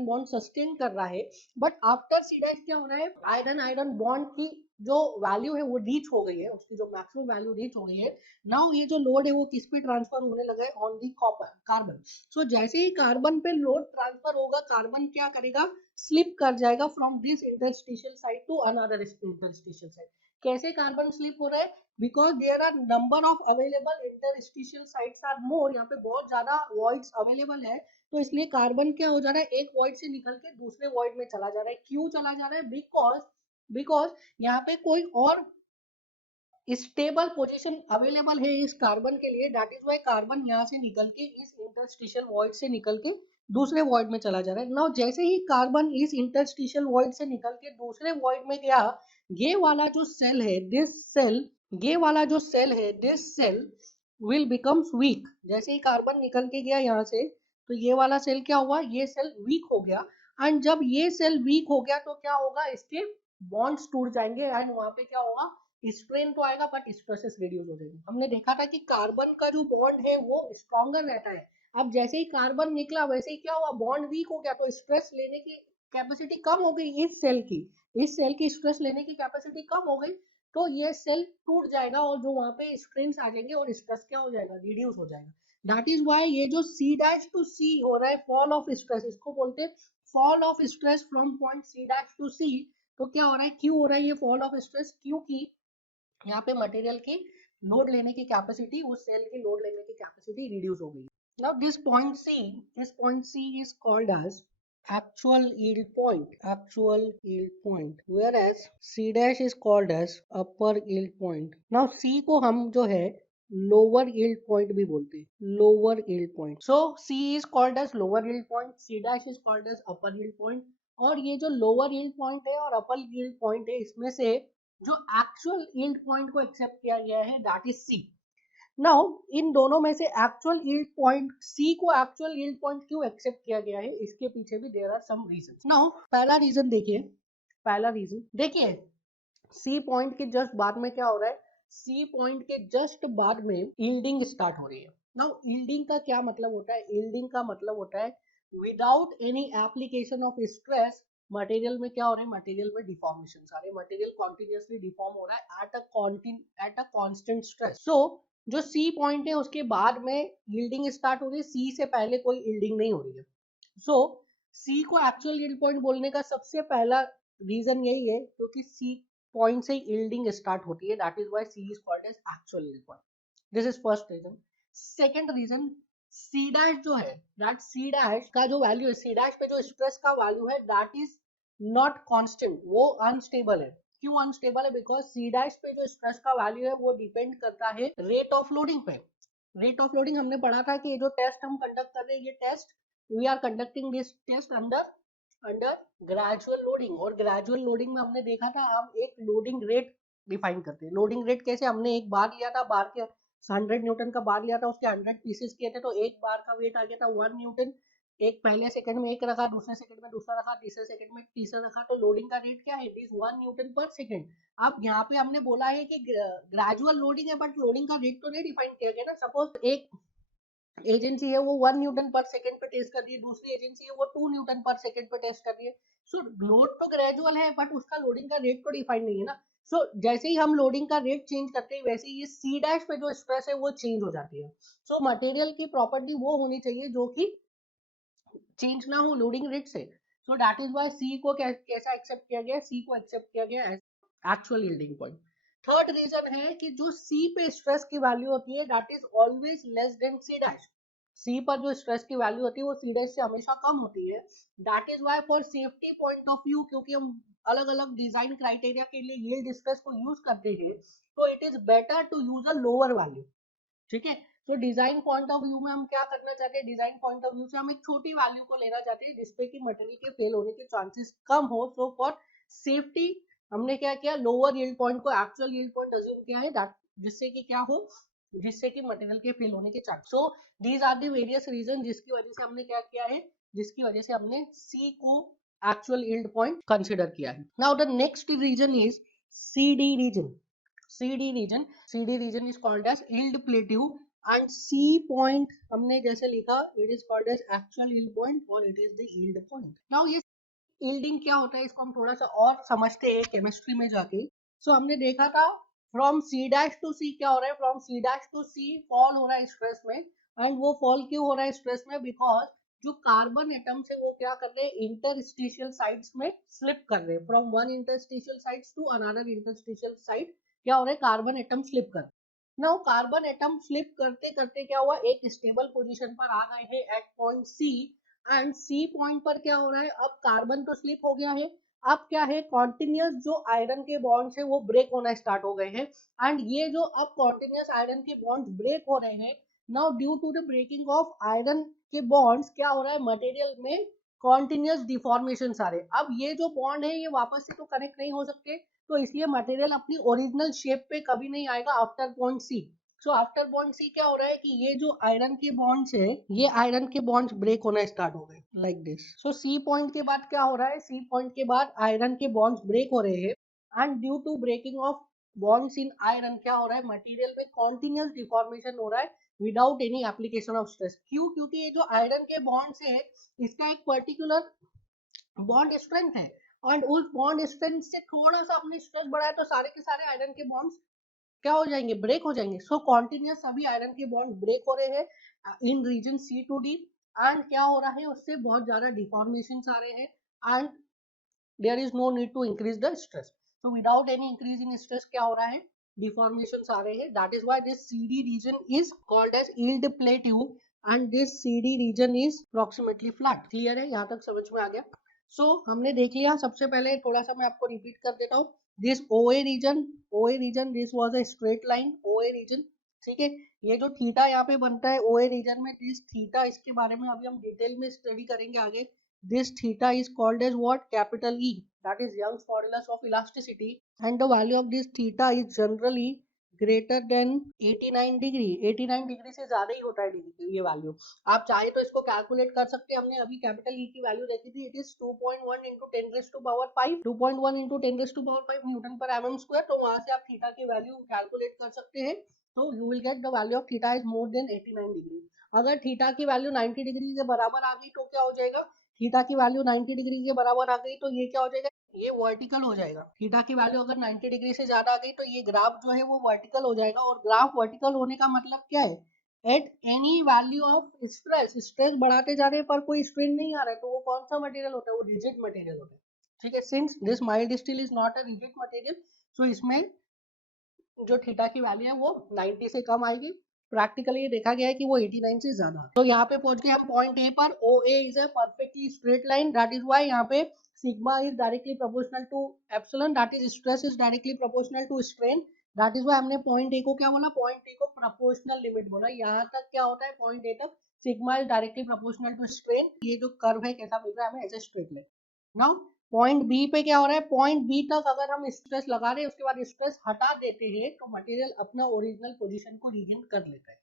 बॉन्ड सस्टेन कर रहा है। बट आफ्टर सी डैश क्या हो रहा है, आयरन आयरन बॉन्ड की जो वैल्यू है वो रीच हो गई है, उसकी जो मैक्सिमम वैल्यू रीच हो गई है। नाउ ये जो लोड है वो किस पे ट्रांसफर होने लगा है, on the copper carbon. So जैसे ही कार्बन पे लोड ट्रांसफर होगा, कार्बन क्या करेगा, स्लिप कर जाएगा from this interstitial side to another interstitial side. कैसे कार्बन स्लिप हो रहा है, because there are number of available interstitial sites are more, यहाँ पे बहुत ज्यादा वॉइड्स अवेलेबल है। तो इसलिए कार्बन क्या हो जा रहा है, एक वॉइड से निकल के दूसरे वॉइड में चला जा रहा है। क्यों चला जा रहा है, बिकॉज यहाँ पे कोई और स्टेबल पोजीशन अवेलेबल है इस कार्बन के लिए, दैट इज वाई कार्बन यहाँ से निकल के इस इंटरस्टिशियल वॉइड से निकल के दूसरे वॉइड में चला जा रहा है। नाउ जैसे ही कार्बन इस इंटरस्टिशियल वॉइड से निकल के दूसरे वॉइड में गया, ये वाला जो सेल है, this cell will becomes weak. जैसे ही कार्बन निकल के गया यहाँ से, तो ये वाला सेल क्या हुआ, ये सेल वीक हो गया। एंड जब ये सेल वीक हो गया तो क्या होगा, इसके बॉन्ड्स टूट जाएंगे एंड वहां पे क्या होगा, स्ट्रेन तो आएगा बट स्ट्रेसेस रिड्यूस हो जाएंगे। हमने देखा था कि कार्बन का जो बॉन्ड है वो स्ट्रॉन्गर रहता है। अब जैसे ही कार्बन निकला वैसे ही क्या हुआ, बॉन्ड वीक हो गया, तो स्ट्रेस लेने की कैपेसिटी कम हो गई इस सेल की स्ट्रेस लेने की कैपेसिटी कम हो गई। तो ये सेल टूट जाएगा और जो वहां पे स्ट्रेन्स आ जाएंगे और स्ट्रेस क्या हो जाएगा, रिड्यूस हो जाएगा। दैट इज वाई ये जो सी डैश टू सी हो रहा है, फॉल ऑफ स्ट्रेस, इसको बोलते हैं fall of stress from point C dash to C. तो क्या हो रहा है, क्यों हो रहा है ये फॉल ऑफ स्ट्रेस, क्योंकि यहाँ पे मटेरियल की लोड लेने की कैपेसिटी, उस सेल की लोड लेने की कैपेसिटी रिड्यूस हो गई। Now this point C is called as actual yield point, whereas C dash is called as upper yield point. Now C को हम जो है lower yield point भी बोलते हैं, lower yield point. So C is called as lower yield point, C dash is called as upper yield point. और ये जो lower yield point है और upper yield point है, इसमें से जो actual yield point को एक्सेप्ट किया गया है that is C. नाउ इन दोनों में से एक्चुअल यील्ड पॉइंट सी को एक्चुअल यील्ड पॉइंट क्यों एक्सेप्ट किया गया है, इसके पीछे भी there are some reasons. Now पहला रीजन देखिए, सी पॉइंट के जस्ट बाद में क्या हो रहा है, सी पॉइंट के जस्ट बाद में यील्डिंग स्टार्ट हो रही है। नाउ यील्डिंग का क्या मतलब होता है, यील्डिंग का मतलब होता है without any application of stress material में क्या हो रहा है, मटेरियल में डिफॉर्मेशन आ रहे हैं, मटेरियल कॉन्टिन्यूसली डिफॉर्म हो रहा है एट अ कांस्टेंट स्ट्रेस। सो जो सी पॉइंट है उसके बाद में यील्डिंग स्टार्ट हो रही है, सी से पहले कोई यील्डिंग नहीं हो रही है। सो सी को एक्चुअल यील्ड पॉइंट बोलने का सबसे पहला रीजन यही है क्योंकि सी पॉइंट से यील्डिंग स्टार्ट होती है, that is why C is called as actual yield point. This is first reason. Second reason, C dash जो है, दैट सी डैश का जो वैल्यू है, सी डैश पे जो स्ट्रेस का वैल्यू है दैट इज नॉट कांस्टेंट, वो अनस्टेबल है। क्यों अनस्टेबल है, बिकॉज सी डैश पे जो स्ट्रेस का वैल्यू है वो डिपेंड करता है रेट ऑफ लोडिंग पे। रेट ऑफ लोडिंग हमने पढ़ा था कि ये जो टेस्ट हम कंडक्ट कर रहे हैं, ये test we are conducting this test under under gradual loading. और ग्रेजुअल लोडिंग में हमने देखा था हम एक लोडिंग रेट डिफाइन करते हैं। लोडिंग रेट कैसे, हमने एक बार लिया था, बार के 100 न्यूटन का बार लिया था, उसके 100 पीसेस किए थे, तो एक बार का वेट आ गया था 1 न्यूटन। एक पहले सेकंड में एक रखा, दूसरे सेकंड में दूसरा रखा, तीसरे सेकंड में तीसरा रखा, तो लोडिंग का रेट क्या है, इट इज 1 न्यूटन पर सेकंड। अब यहाँ पे हमने बोला है कि ग्रेजुअल लोडिंग है बट लोडिंग का रेट तो नहीं डिफाइन किया गया ना। सपोज एक एजेंसी है वो 1 न्यूटन पर सेकंड पे टेस्ट कर रही है, दूसरी एजेंसी है वो 2 न्यूटन पर सेकंड पे टेस्ट कर रही है। सो लोड तो ग्रेजुअल है बट उसका लोडिंग का रेट तो डिफाइन नहीं है ना। सो जैसे ही हम लोडिंग का रेट चेंज करते हैं वैसे ही ये सी डैश पे जो स्ट्रेस है वो चेंज हो जाती है। सो मटेरियल की प्रॉपर्टी वो होनी चाहिए जो कि चेंज ना हो लोडिंग रेट से। So that is why C को कैसा एक्सेप्ट किया गया, सी को एक्सेप्ट किया गया as actual yielding point. Third reason है कि जो सी पे स्ट्रेस की वैल्यू होती है that is always less than C dash. C पर जो स्ट्रेस की वैल्यू होती है वो सी डैश से हमेशा कम होती है। That is why for safety point of view, क्योंकि हम अलग अलग डिजाइन क्राइटेरिया के लिए यील्ड स्ट्रेस को यूज करते हैं, तो it is better to use a lower value. ठीक है, तो डिजाइन पॉइंट ऑफ व्यू में हम क्या करना चाहते हैं, डिजाइन पॉइंट ऑफ व्यू से हम एक छोटी वैल्यू को लेना चाहते हैं जिसपे कि मटेरियल के फेल होने के चांसेस कम हो। सो फॉर सेफ्टी हमने क्या किया, लोअर यील्ड पॉइंट को एक्चुअल यील्ड पॉइंट अज्यूम किया है, दैट जिससे कि क्या हो, जिससे कि मटेरियल के फेल होने के chance. So these are the various reason जिसकी वजह से हमने क्या किया है, जिसकी वजह से हमने सी को एक्चुअल यील्ड पॉइंट कंसिडर किया है। Now the next region is CD region. CD region is called as yield plateau and C point हमने जैसे लिखा, it is called as actual yield point और it is the yield point. Now ये yielding क्या होता है इसको हम थोड़ा सा और समझते हैं केमिस्ट्री में जाके। So हमने देखा था from C dash to C क्या हो रहा है, from C dash to C fall हो रहा है स्ट्रेस में, एंड वो फॉल क्यों हो रहा है स्ट्रेस में, बिकॉज जो कार्बन एटम्स है वो क्या कर रहे हैं, इंटरस्टिशियल साइड्स में स्लिप कर रहे हैं, from one interstitial sides to another interstitial side क्या हो रहा है, कार्बन एटम स्लिप कर। नाउ कार्बन एटम स्लिप करते करते क्या हुआ, एक स्टेबल पोजीशन पर आ गए हैं at point C, and C point पर क्या हो रहा है, अब कार्बन तो स्लिप हो गया है, अब क्या है, कॉन्टिन्यूस जो आयरन के बॉन्ड्स है वो ब्रेक होना स्टार्ट हो गए हैं, एंड ये जो अब कॉन्टिन्यूस आयरन के बॉन्ड्स ब्रेक हो रहे हैं, now due to the breaking of iron के बॉन्ड्स क्या हो रहा है, मटेरियल में कॉन्टिन्यूस डिफॉर्मेशन आ रहे हैं। अब ये जो बॉन्ड है ये वापस से तो कनेक्ट नहीं हो सकते, तो इसलिए मटेरियल अपनी ओरिजिनल शेप पे कभी नहीं आएगा after point C. So after point C क्या हो रहा है कि ये जो आयरन के बॉन्ड्स है, ये आयरन के बॉन्ड्स ब्रेक होना स्टार्ट हो गए like this. So C point के बाद क्या हो रहा है, सी पॉइंट के बाद आयरन के बॉन्ड्स ब्रेक हो रहे हैं, and due to breaking of bonds in iron क्या हो रहा है, मटेरियल में कॉन्टिन्यूस डिफॉर्मेशन हो रहा है without any application of stress. क्यों, क्योंकि ये जो आयरन के बॉन्ड्स है इसका एक पर्टिकुलर बॉन्ड स्ट्रेंथ है, और उस बॉन्ड स्ट्रेंथ से थोड़ा सा अपने स्ट्रेस बढ़ाए तो सारे के सारे आयरन के बॉन्ड्स क्या हो जाएंगे, ब्रेक हो जाएंगे। सो कॉन्टिन्यूस सभी आयरन के बॉन्ड ब्रेक हो रहे हैं in region C to D, and क्या हो रहा है, उससे बहुत ज्यादा डिफॉर्मेशन आ रहे हैं, and there is no need to increase the stress. So without any increase in stress क्या हो रहा है, डिफॉर्मेशन आ रहे हैं, that is why this CD region is called as yield plateau and this CD region is approximately flat. Clear है, यहाँ तक समझ में आ गया। हमने देख लिया, सबसे पहले थोड़ा सा मैं आपको रिपीट कर देता हूँ, this OA region this was a straight line OA region। ठीक है, ये जो थीटा यहाँ पे बनता है OA region में, दिस थीटा, इसके बारे में अभी हम डिटेल में स्टडी करेंगे आगे। This theta is called as what? Capital E. That is Young's modulus of elasticity. And the value of this theta is generally greater than 89 degree. 89 degree से ज्यादा ही होता है ये वैल्यू। आप चाहे तो इसको कैलकुलेट कर सकते हैं, हमने अभी कैपिटल ई की वैल्यू देखी थी, it is 2.1 into 10 raise to power 5, 2.1 into 10 raise to power 5 newton per mm square. तो वहां से आप थीटा की वैल्यू कैलकुलेट कर सकते हैं, तो you will get the value of theta is more than 89 degree. अगर थीटा की वैल्यू 90 डिग्री के बराबर आ गई तो क्या हो जाएगा, थीटा की वैल्यू 90 डिग्री के बराबर आ गई तो ये क्या हो जाएगा, ये वर्टिकल हो जाएगा। थीटा की वैल्यू अगर 90 डिग्री से ज्यादा आ गई तो ये ग्राफ जो है वो वर्टिकल हो जाएगा, और ग्राफ वर्टिकल होने का मतलब क्या है, at any value of stress, stress बढ़ाते जा रहे हैं पर कोई स्ट्रेन नहीं आ रहा है, तो वो कौन सा मटेरियल होता है, वो रिजिड मटेरियल होता है। ठीक है, since this mild steel is not a rigid material, so इसमें जो थीटा की वैल्यू है वो 90 से कम आएगी। प्रैक्टिकली ये देखा गया है कि वो 89 से ज्यादा। तो यहाँ पे पहुंच गए हम पॉइंट ए पर, O A is a perfectly straight line, that is why यहाँ पे sigma is directly proportional to epsilon, that is stress is directly proportional to strain, that is why हमने पॉइंट ए को क्या बोला, point A को proportional limit बोला। यहाँ तक क्या होता है, पॉइंट ए तक sigma is directly proportional to strain. ये जो कर्व है कैसा मिल रहा है हमें, ऐसे straight line. Now point B पे क्या हो रहा है, पॉइंट बी तक अगर हम स्ट्रेस लगा रहे हैं उसके बाद स्ट्रेस हटा देते हैं तो मटेरियल अपना ओरिजिनल पोजीशन को रीगेन कर लेता है।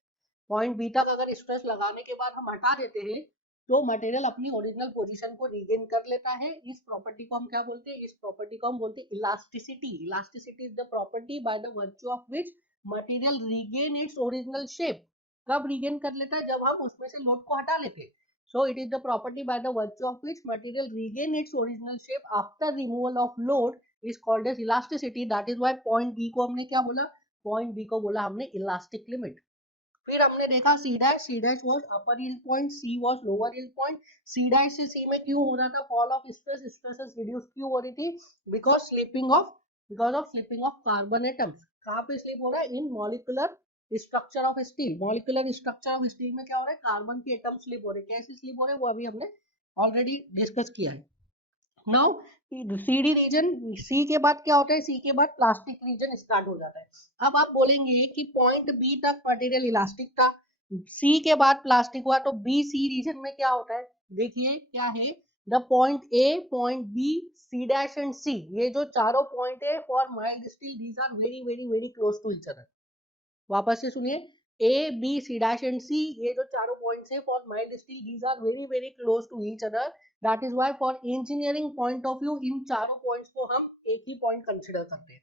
पॉइंट बी तक अगर स्ट्रेस लगाने के बाद हम हटा देते हैं तो मटेरियल अपनी ओरिजिनल पोजीशन को रीगेन कर लेता है। इस प्रॉपर्टी को हम क्या बोलते हैं, इस प्रॉपर्टी को हम बोलते हैं elasticity. Elasticity is the property by the virtue of which material regain its original shape. कब रीगेन कर लेता है, जब हम उसमें से लोड को हटा लेते हैं। So it is the property by the virtue of which material regain its original shape after removal of load is called as elasticity. That is why point B को हमने क्या बोला, point B को बोला हमने elastic limit। फिर हमने देखा C dash, C dash was upper yield point, C was lower yield point। C dash से C में क्यों हो रहा था fall of stress, stresses reduce क्यों हो रही थी, because of slipping of carbon atoms। कहाँ पे स्लिप हो रहा है? इन molecular structure of steel. Molecular structure of steel में क्या हो रहा है? कार्बन के एटम स्लिप हो रहे हैं। कैसे स्लिप हो रहे हैं वो अभी हमने ऑलरेडी डिस्कस किया है। नाउ सीडी रीजन, सी के बाद क्या होता है? सी के बाद प्लास्टिक रीजन स्टार्ट हो जाता है। अब आप बोलेंगे कि पॉइंट बी तक मटेरियल इलास्टिक था, सी के बाद प्लास्टिक हुआ, तो बी सी रीजन में क्या होता है? देखिए क्या है, the point A, point B, C dash and C, ये जो चारों पॉइंट है for mild steel, these are very very very close to each other. वापस से सुनिए, A B C dash and C, ये जो चारों पॉइंट्स है for mild steel, these are very very close to each other. That is why for engineering point of view इन चारों points को हम एक ही पॉइंट कंसिडर करते हैं।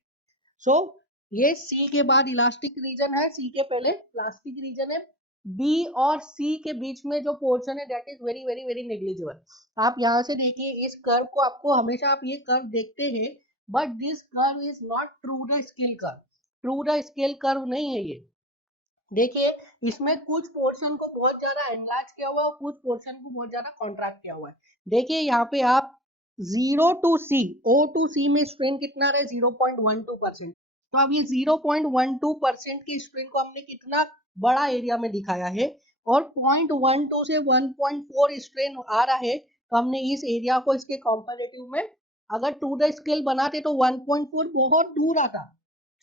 सो ये सी के बाद इलास्टिक रीजन है, सी के पहले प्लास्टिक रीजन है। बी और सी के बीच में जो पोर्शन है that is very very very negligible. आप यहाँ से देखिए इस कर्व को, आपको हमेशा आप ये कर्व देखते हैं, but this curve is not true the scale curve. True the scale curve नहीं है ये। देखिए इसमें कुछ पोर्शन को बहुत ज्यादा एनलार्ज किया हुआ है और कुछ पोर्शन को बहुत ज्यादा कॉन्ट्रैक्ट किया हुआ है। देखिए यहाँ पे आप 0 to C, O two C में स्ट्रेन कितना रहा है? 0.12%। तो अब ये 0.12% की स्ट्रेन को हमने कितना बड़ा एरिया में दिखाया है, और 0.12 से 1.4 स्ट्रेन आ रहा है, तो हमने इस एरिया को इसके कंपैरेटिव में अगर टू द स्केल बनाते तो 1.4 बहुत दूर आता।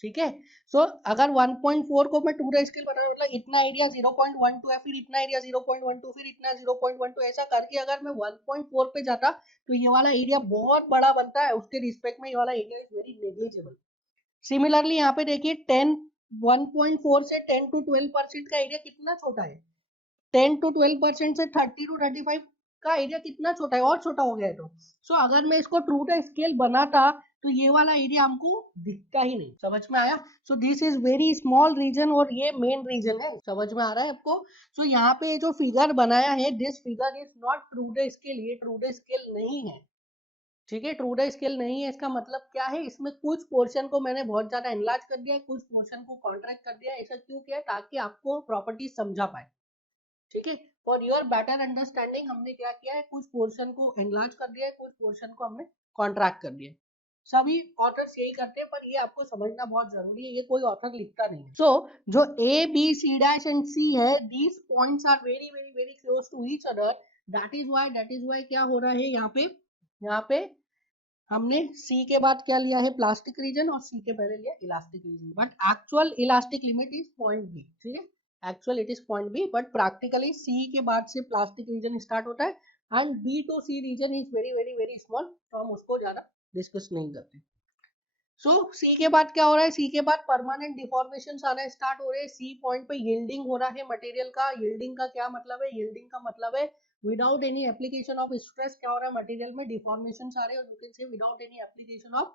ठीक है, सो अगर 1.4 को मैं टू द स्केल बना, मतलब इतना एरिया 0.12 है, फिर इतना एरिया 0.12, फिर इतना 0.12, ऐसा करके अगर मैं 1.4 पे जाता तो ये वाला एरिया बहुत बड़ा बनता है, उसके रिस्पेक्ट में ये वाला area is very negligible. Similarly यहाँ पे देखिए 1.4 से 10 टू 12% का एरिया कितना छोटा है, 10 टू 12% से 30 टू 35 का एरिया कितना छोटा है, और छोटा हो गया है। तो सो अगर मैं इसको ट्रू द स्केल बनाता तो ये वाला एरिया हमको दिखता ही नहीं। समझ में आया? So this is very small region और ये मेन रीजन है। समझ में आ रहा है आपको? सो यहाँ पे जो फिगर बनाया है, this figure is not true the scale, ये ट्रू द स्केल नहीं है। ठीक है, ट्रू द स्केल नहीं है, इसका मतलब क्या है? इसमें कुछ पोर्शन को मैंने बहुत ज्यादा एनलार्ज कर दिया है, कुछ पोर्शन को कॉन्ट्रैक्ट कर दिया है। ऐसा क्यों किया? ताकि आपको प्रॉपर्टी समझा पाए। ठीक है, फॉर योर बेटर अंडरस्टैंडिंग हमने क्या किया है, कुछ पोर्शन को एनलार्ज कर दिया है, कुछ पोर्शन को हमने कॉन्ट्रैक्ट कर दिया है। सभी ऑथर्स यही करते हैं, पर ये आपको समझना बहुत जरूरी है, ये कोई ऑथर लिखता नहीं है। सो जो A B C dash and C है, these points are very very very close to each other. That is why क्या हो रहा है यहाँ पे? यहाँ पे हमने सी के बाद क्या लिया है? प्लास्टिक रीजन, और सी के पहले लिया elastic region, but actual elastic limit is point B. ठीक है, actual it is point B, but practically C के बाद से प्लास्टिक रीजन स्टार्ट होता है, and B to C region is very very very small, तो हम उसको ज्यादा डिस्कस नहीं करते। सो सी के बाद क्या हो रहा है? सी के बाद परमानेंट डिफॉर्मेशन आना स्टार्ट हो रहे हैं। सी पॉइंट पे यील्डिंग हो रहा है मटेरियल का। यील्डिंग का क्या मतलब है? यील्डिंग का मतलब है without any application of stress क्या हो रहा है मटेरियल में? डिफॉर्मेशन आ रहे हैं, और यू कैन से without any application of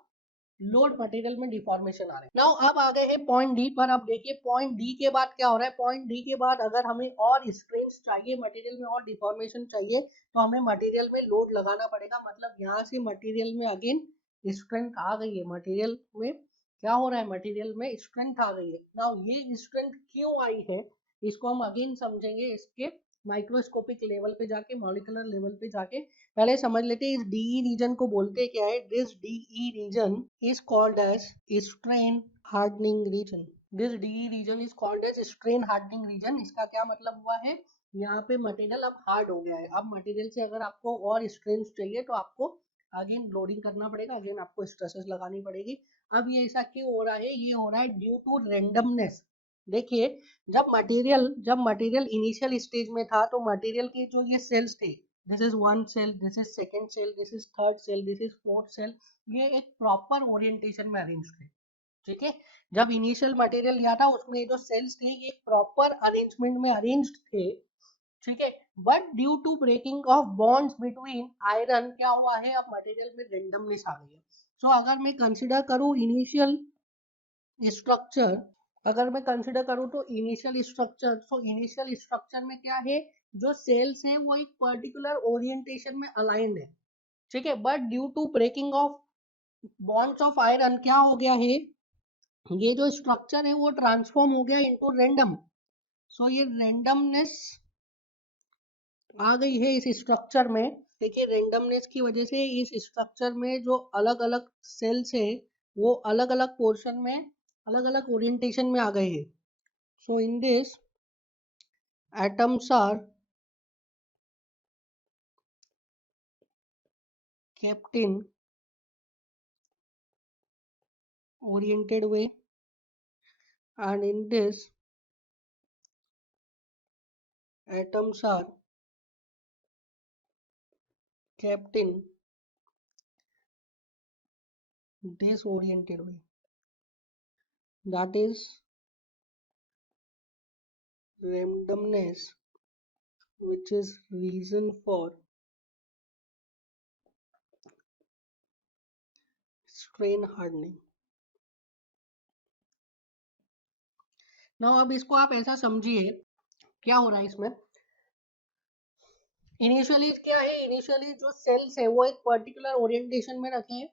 load material में डिफॉर्मेशन आ रहे हैं। नाउ अब आ गए हैं पॉइंट डी पर। अब देखिए पॉइंट डी के बाद क्या हो रहा है? पॉइंट डी के बाद अगर हमें और स्ट्रेंथ चाहिए मटेरियल में, और डिफॉर्मेशन चाहिए, तो हमें मटेरियल में लोड लगाना पड़ेगा। मतलब यहाँ से मटेरियल में अगेन स्ट्रेंथ आ गई है, मटेरियल में क्या हो रहा है? मटेरियल में स्ट्रेंथ आ गई है। नाउ ये स्ट्रेंथ क्यों आई है, इसको हम अगेन समझेंगे इसके माइक्रोस्कोपिक लेवल पे जाके, मॉलिक्यूलर लेवल पे जाके। पहले समझ लेते हैं इस डीई रीजन को बोलते क्या है। This DE region is called as strain hardening region. This DE region is called as strain hardening region. इसका क्या मतलब हुआ है? यहाँ पे मटेरियल अब हार्ड हो गया है। अब मटेरियल से अगर आपको और स्ट्रेंथ चाहिए तो आपको अगेन लोडिंग करना पड़ेगा, अगेन आपको स्ट्रेसेस लगानी पड़ेगी। अब ये ऐसा क्यों हो रहा है? ये हो रहा है ड्यू टू रेंडमनेस। देखिए जब मटेरियल इनिशियल स्टेज में था, तो मटेरियल के जो ये सेल्स थे, this is one cell, this is second cell, this is third cell, this is fourth cell, ये एक प्रॉपर ओरिएंटेशन में अरेंज थे। ठीक है, जब इनिशियल मटेरियल लिया था उसमें जो सेल्स थे ये एक प्रॉपर अरेंजमेंट में अरेंज्ड थे। ठीक है, but due to breaking of bonds between iron क्या हुआ है? अब मटेरियल में रेंडमनेस आ गई है। सो अगर मैं कंसिडर करूं इनिशियल स्ट्रक्चर, अगर मैं कंसिडर करूं तो इनिशियल स्ट्रक्चर, तो इनिशियल स्ट्रक्चर में क्या है? जो सेल्स हैं वो एक पर्टिकुलर ओरिएंटेशन में अलाइंड है। ठीक है, but due to breaking of bonds of iron क्या हो गया है? ये जो स्ट्रक्चर है वो ट्रांसफॉर्म हो गया इनटू रेंडम। सो ये रेंडमनेस आ गई है इस स्ट्रक्चर में। देखिए रेंडमनेस की वजह से इस स्ट्रक्चर में जो अलग अलग सेल्स है वो अलग अलग पोर्शन में अलग अलग ओरिएंटेशन में आ गए हैं. So in this atoms are kept in oriented way, and in this atoms are kept in disoriented way. That is randomness, which is reason for strain hardening. Now अब इसको आप ऐसा समझिए क्या हो रहा है इसमें. इनिशियली क्या है, इनिशियली जो सेल्स है वो एक पर्टिकुलर ओरिएंटेशन में रखे हैं,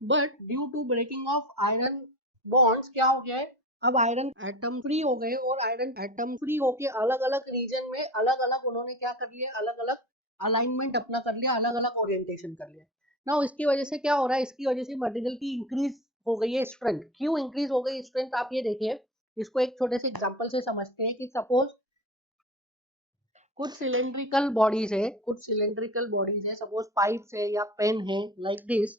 but due to breaking of iron bonds क्या हो गया है, अब आयरन एटम फ्री हो गए और आयरन एटम फ्री होके अलग अलग रीजन में अलग अलग उन्होंने क्या कर लिया, अलग अलग अलाइनमेंट अपना कर लिया, अलग अलग ओरिएंटेशन कर लिया. ना इसकी वजह से क्या हो रहा है, इसकी वजह से मटेरियल की इंक्रीज हो गई है स्ट्रेंथ. क्यों इंक्रीज हो गई स्ट्रेंथ, आप ये देखिए. इसको एक छोटे से एग्जांपल से समझते हैं कि सपोज कुछ सिलेंड्रिकल बॉडीज है, कुछ सिलेंड्रिकल बॉडीज है, सपोज पाइप्स है या पेन है, लाइक दिस.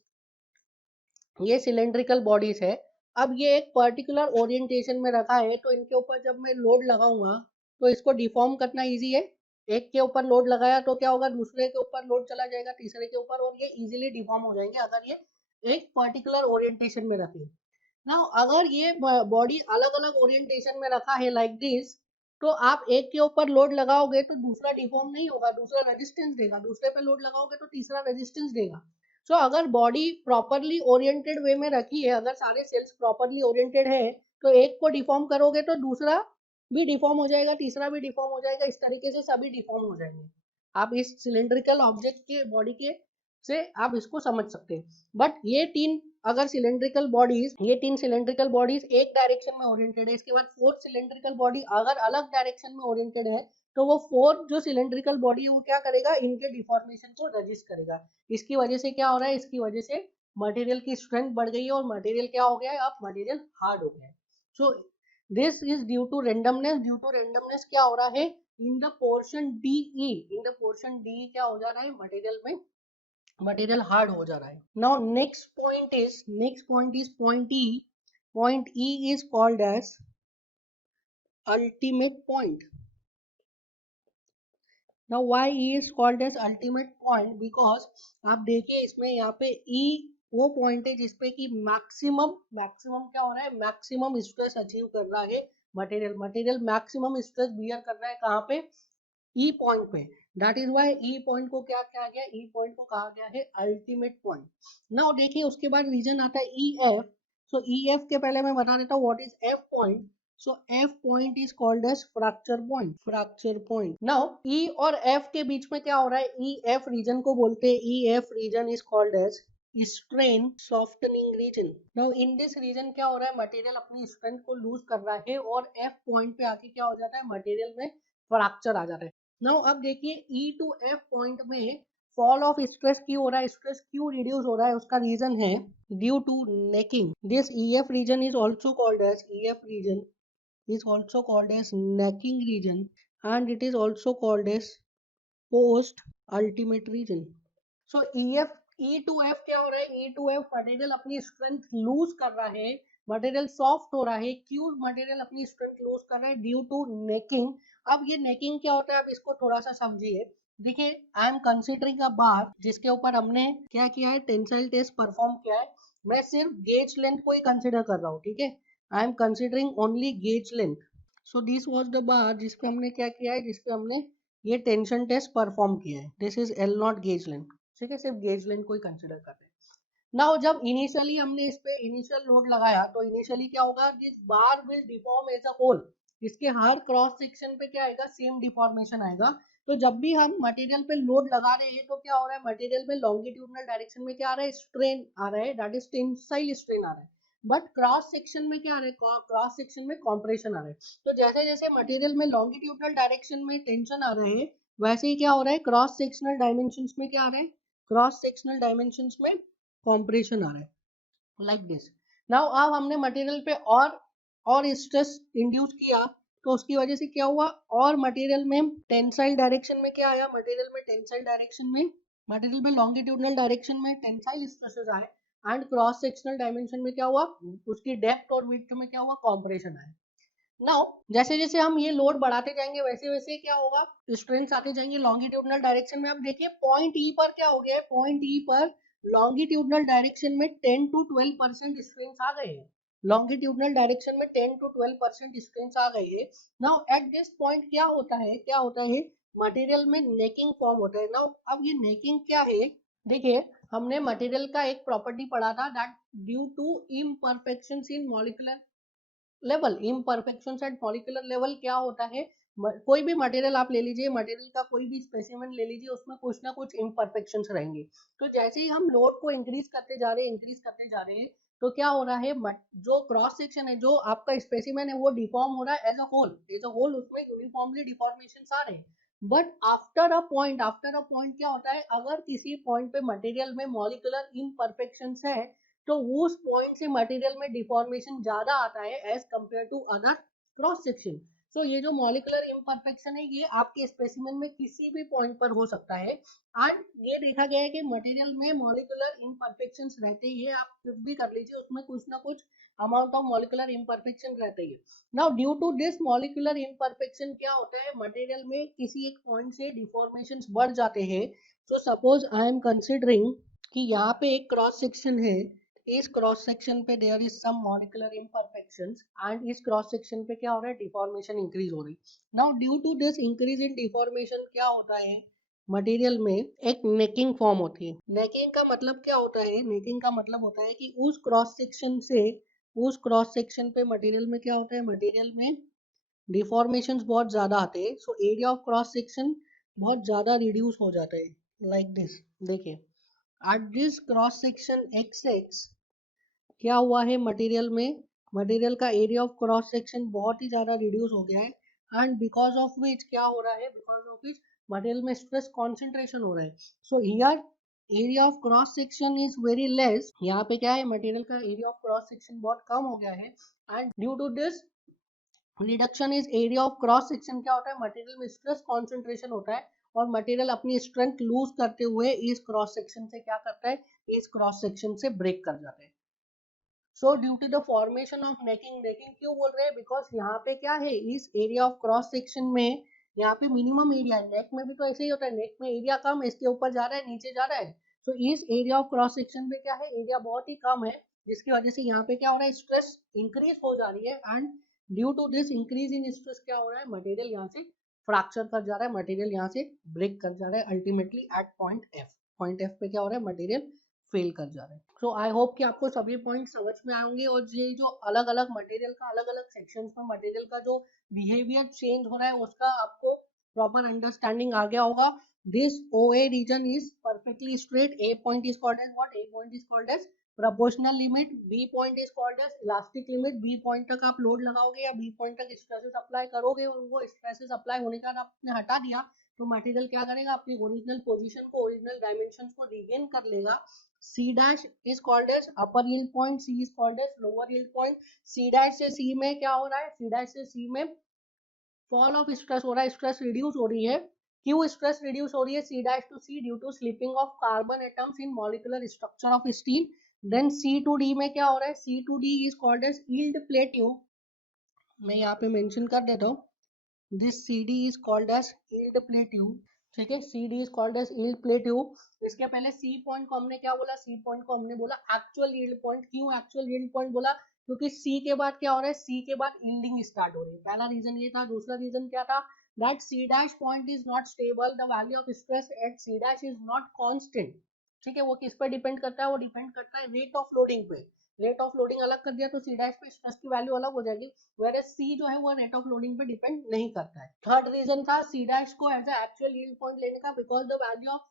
ये सिलेंड्रिकल बॉडीज है. अब ये एक पर्टिकुलर ओरिएंटेशन में रखा है, तो इनके ऊपर जब मैं लोड लगाऊंगा तो इसको डिफॉर्म करना इजी है. एक के ऊपर लोड लगाया तो क्या होगा, दूसरे के ऊपर लोड चला जाएगा, तीसरे के ऊपर, और ये इजीली डिफॉर्म हो जाएंगे अगर ये एक पर्टिकुलर ओरिएंटेशन में रखे. ना अगर ये बॉडी अलग अलग ओरिएंटेशन में रखा है लाइक दिस, तो आप एक के ऊपर लोड लगाओगे तो दूसरा डिफॉर्म नहीं होगा, दूसरा रेजिस्टेंस देगा, दूसरे पे लोड लगाओगे तो तीसरा रेजिस्टेंस देगा. सो अगर बॉडी प्रॉपरली ओरिएंटेड वे में रखी है, अगर सारे सेल्स प्रॉपरली ओरिएंटेड है, तो एक को डिफॉर्म करोगे तो दूसरा भी डिफॉर्म हो जाएगा, तीसरा भी डिफॉर्म हो जाएगा, इस तरीके से सभी डिफॉर्म हो जाएंगे. आप इस सिलेंड्रिकल ऑब्जेक्ट के बॉडी के से आप इसको समझ सकते हैं. बट ये तीन अगर सिलेंड्रिकल बॉडीज, ये तीन सिलेंड्रिकल बॉडीज एक डायरेक्शन में ओरिएंटेड है, इसके बाद फोर्थ सिलेंड्रिकल बॉडी अगर अलग डायरेक्शन में ओरिएंटेड है, तो वो फोर्थ जो सिलेंड्रिकल बॉडी है वो क्या करेगा, इनके डिफॉर्मेशन को रजिस्ट करेगा. इसकी वजह से क्या हो रहा है, इसकी वजह से मटेरियल की स्ट्रेंथ बढ़ गई है और मटेरियल क्या हो गया है, अब मटेरियल हार्ड हो गया है. So this is due to randomness. Due to randomness क्या हो रहा है, in the portion D E, in the portion D क्या हो जा रहा है, मटेरियल में मटेरियल हार्ड हो जा रहा है. Now next point is point E. Point E is called as ultimate point. Now why E is called as ultimate point, because आप देखिए इसमें यहाँ पे E वो पॉइंट है जिसपे कि मैक्सिमम क्या हो रहा है, मैक्सिमम स्ट्रेस अचीव कर रहा है मटेरियल मैक्सिमम स्ट्रेस बियर कर रहा है कहाँ पे, E पॉइंट पे. That is why E point को क्या कहा गया, E पॉइंट को कहा गया है अल्टीमेट पॉइंट. नाउ देखिए उसके बाद रीजन आता है EF. सो EF के पहले मैं बता देता हूँ what is F point. So F point is called as fracture point. Fracture point. Now E और F के बीच में क्या हो रहा है, EF region को बोलते हैं, EF region is called as strain softening region. Now in this region क्या हो रहा है, मटेरियल अपनी स्ट्रेंथ को लूज कर रहा है और F पॉइंट पे आके क्या हो जाता है, मटेरियल में फ्रैक्चर आ जाता है. Now अब देखिए E to F पॉइंट में फॉल ऑफ स्ट्रेस क्यों हो रहा है, स्ट्रेस क्यों रिड्यूस हो रहा है, उसका रीजन है due to necking. This EF region is also called as EF region is also called as necking region, and it is also called as post ultimate region. So EF E to F क्या हो रहा है, E to F material अपनी strength loose कर रहा है, material soft हो रहा है. क्यों मटेरियल अपनी स्ट्रेंथ लूज कर रहा है, ड्यू टू नेकिंग. अब ये नेकिंग क्या होता है, आप इसको थोड़ा सा समझिए. देखिए आई एम कंसिडरिंग अ बार जिसके ऊपर हमने क्या किया है, टेंसाइल टेस्ट परफॉर्म किया है. मैं सिर्फ गेज लेंथ को ही कंसिडर कर रहा हूँ, ठीक है. आई am considering only gauge length. So this was the bar जिसपे हमने क्या किया है, जिसपे हमने ये टेंशन टेस्ट परफॉर्म किया है. This is L not gauge length, ठीक है, सिर्फ गेज लेंथ को ही कंसिडर कर रहे हैं. नाउ जब इनिशियली हमने इस पे इनिशियल लोड लगाया तो इनिशियली क्या होगा, this bar will deform as a whole. इसके हर क्रॉस सेक्शन पे क्या आएगा, सेम डिफॉर्मेशन आएगा. तो जब भी हम मटेरियल पे लोड लगा रहे हैं तो क्या हो रहा है, मटेरियल में लॉन्गिट्यूडनल डायरेक्शन में क्या आ रहा है, स्ट्रेन आ रहा है, दैट इज टेंसाइल स्ट्रेन आ रहा है. बट क्रॉस सेक्शन में क्या आ रहा है, क्रॉस सेक्शन में कॉम्प्रेशन आ रहा है. तो जैसे जैसे मटेरियल में लॉन्गिट्यूडनल डायरेक्शन में टेंशन आ रहा है, वैसे ही क्या हो रहा है, क्रॉस सेक्शनल डायमेंशंस में क्या आ रहा है, क्रॉस सेक्शनल डायमेंशंस में कॉम्प्रेशन आ रहा है, लाइक दिस. नाउ अब हमने मटेरियल पे और और स्ट्रेस इंड्यूस किया, तो उसकी वजह से क्या हुआ, और मटेरियल में टेंसाइल डायरेक्शन में क्या आया, मटेरियल में टेंसाइल डायरेक्शन में, मटेरियल में लॉन्गिट्यूडनल डायरेक्शन में टेंसाइल स्ट्रेसेस आए, एंड क्रॉस सेक्शनल डायमेंशन में क्या हुआ, उसकी डेप्थ और विड्थ में क्या हुआ, कॉम्प्रेशन आया। नाउ जैसे जैसे हम ये लोड बढ़ाते जाएंगे वैसे वैसे क्या होगा, स्ट्रेंथ आते जाएंगे लॉन्गिट्यूडनल डायरेक्शन में। अब देखिए पॉइंट ई पर क्या हो गया है, पॉइंट ई पर लॉन्गिट्यूडनल डायरेक्शन में 10 to 12% स्ट्रेंथ आ गए हैं, लॉन्गिट्यूडनल डायरेक्शन में 10 to 12% स्ट्रेंथ आ गई है। नाउ एट दिस पॉइंट क्या होता है, क्या होता है, मटेरियल में नेकिंग फॉर्म होता है। नाउ अब ये नेकिंग क्या है, देखिए हमने मटेरियल का एक प्रॉपर्टी पढ़ा था, that due to imperfections in molecular level, imperfection at molecular level क्या होता है, कोई भी मटेरियल आप ले लीजिए, मटेरियल का कोई भी स्पेसिमेन ले लीजिए, उसमें कुछ ना कुछ इम्परफेक्शंस रहेंगे। तो जैसे ही हम लोड को इंक्रीज करते जा रहे हैं, इंक्रीज करते जा रहे हैं, तो क्या हो रहा है, जो क्रॉस सेक्शन है, जो आपका स्पेसिमेन है, वो डिफॉर्म हो रहा है एज अ होल, उसमें यूनिफॉर्मली डिफॉर्मेशन आ रहे हैं। बट आफ्टर अ पॉइंट क्या होता है, अगर किसी पॉइंट पे मटेरियल में मॉलिक्यूलर इम्परफेक्शंस है, तो उस पॉइंट से मटेरियल में डिफॉर्मेशन ज्यादा आता है as compare to other cross section. So ये जो मॉलिक्यूलर इम्परफेक्शन है, ये आपके स्पेसिमेन में किसी भी पॉइंट पर हो सकता है, एंड ये देखा गया है कि मटेरियल में मॉलिक्यूलर इम्परफेक्शंस रहते ही है, आप कुछ भी कर लीजिए, उसमें कुछ ना कुछ अमाउंट ऑफ मॉलिक्यूलर इम्परफेक्शन रहते ही है। Now due to this molecular imperfection क्या होता है, मटेरियल में किसी एक पॉइंट से डिफॉर्मेशन बढ़ जाते हैं। So suppose I am considering कि यहाँ पे एक क्रॉस सेक्शन है, इस क्रॉस सेक्शन पे there is some molecular imperfections, and इस क्रॉस सेक्शन पे क्या हो रहा है, डिफॉर्मेशन इंक्रीज हो रही है। Now due to this increase in deformation क्या होता है, मटेरियल में एक नेकिंग फॉर्म होती है। नेकिंग का मतलब क्या होता है, नेकिंग का मतलब होता है कि उस क्रॉस सेक्शन से उस क्रॉस सेक्शन पे मटेरियल में क्या होता है, मटेरियल में डिफॉर्मेशंस बहुत ज्यादा आते हैं, so area of cross section बहुत ज्यादा रिड्यूस हो जाता है, लाइक दिस। देखिए at this cross section x x क्या हुआ है, मटेरियल में, मटेरियल का एरिया ऑफ क्रॉस सेक्शन बहुत ही ज्यादा रिड्यूस हो गया है, एंड बिकॉज ऑफ विच क्या हो रहा है, बिकॉज ऑफ विच मटेरियल में स्ट्रेस कॉन्सेंट्रेशन हो रहा है। So here area of cross section is very less, यहाँ पे क्या है, मटेरियल का एरिया ऑफ क्रॉस सेक्शन बहुत कम हो गया है, and due to this reduction is area of cross section क्या होता है, मटेरियल में स्ट्रेस कॉन्सेंट्रेशन होता है, और मटेरियल अपनी स्ट्रेंथ लूज करते हुए इस क्रॉस सेक्शन से क्या करता है, इस क्रॉस सेक्शन से ब्रेक कर जाता है। So due to the formation of necking, necking क्यों बोल रहे हैं, बिकॉज यहाँ पे क्या है, इस एरिया ऑफ क्रॉस सेक्शन में यहाँ पे मिनिमम एरिया है, नेक में भी तो ऐसे ही होता है, नेक में एरिया कम है, इसके ऊपर जा रहा है, नीचे जा रहा है। तो इस एरिया ऑफ क्रॉस सेक्शन में क्या है, एरिया बहुत ही कम है, जिसकी वजह से यहाँ पे क्या हो रहा है, स्ट्रेस इंक्रीज हो जा रही है, and due to this increase in stress क्या हो रहा है, मटेरियल यहाँ से फ्रैक्चर कर जा रहा है, मटेरियल यहाँ से ब्रेक कर जा रहा है, ultimately at point F. Point F पे क्या हो रहा है, मटेरियल फेल कर जा रहे हैं। सो आई होप कि आपको सभी पॉइंट समझ में आएंगे, और ये जो अलग अलग मटेरियल का अलग अलग सेक्शंस में मटेरियल का जो बिहेवियर चेंज हो रहा है, उसका आपको प्रॉपर अंडरस्टैंडिंग आ गया होगा। This OA region is perfectly straight, A point is called as what, A point is called as proportional limit, B point is called as elastic limit। B point तक आप लोड लगाओगे या B point तक stresses apply करोगे, और वो stresses apply होने के बाद आपने हटा दिया, तो मटेरियल क्या करेगा, अपनी ओरिजिनल पोजीशन को, ओरिजिनल डायमेंशन को रिगेन कर लेगा। C dash is called as upper yield point, C is called as lower yield point। C dash से C में क्या हो रहा है, C dash से C में फॉल ऑफ स्ट्रेस हो रहा है, स्ट्रेस रिड्यूस हो रही है। क्यों स्ट्रेस रिड्यूस हो रही है, C dash to C due to slipping of carbon atoms in molecular structure of steel. Then C to D में क्या हो रहा है, C to D is called as yield plateau। मैं यहाँ पे मेंशन कर देता हूँ, this CD is called as yield plateau। ठीक है, CD is called as yield plateau। इसके पहले C पॉइंट को हमने क्या बोला, C पॉइंट को हमने बोला एक्चुअल yield पॉइंट। क्यों एक्चुअल yield पॉइंट बोला, क्योंकि C के बाद क्या हो रहा है, C के बाद yielding स्टार्ट हो रही है, पहला रीजन ये था। दूसरा रीजन क्या था, that C dash point is not stable, the value of stress at C dash is not constant। ठीक है, वो किस पे डिपेंड करता है, वो डिपेंड करता है रेट ऑफ लोडिंग पे। रेट ऑफ लोडिंग अलग कर दिया तो C dash पे स्ट्रेस की वैल्यू अलग हो जाएगी, whereas C जो है वो रेट ऑफ लोडिंग पे डिपेंड नहीं करता है। थर्ड रीजन था C dash को as a actual yield point लेने का, because the value of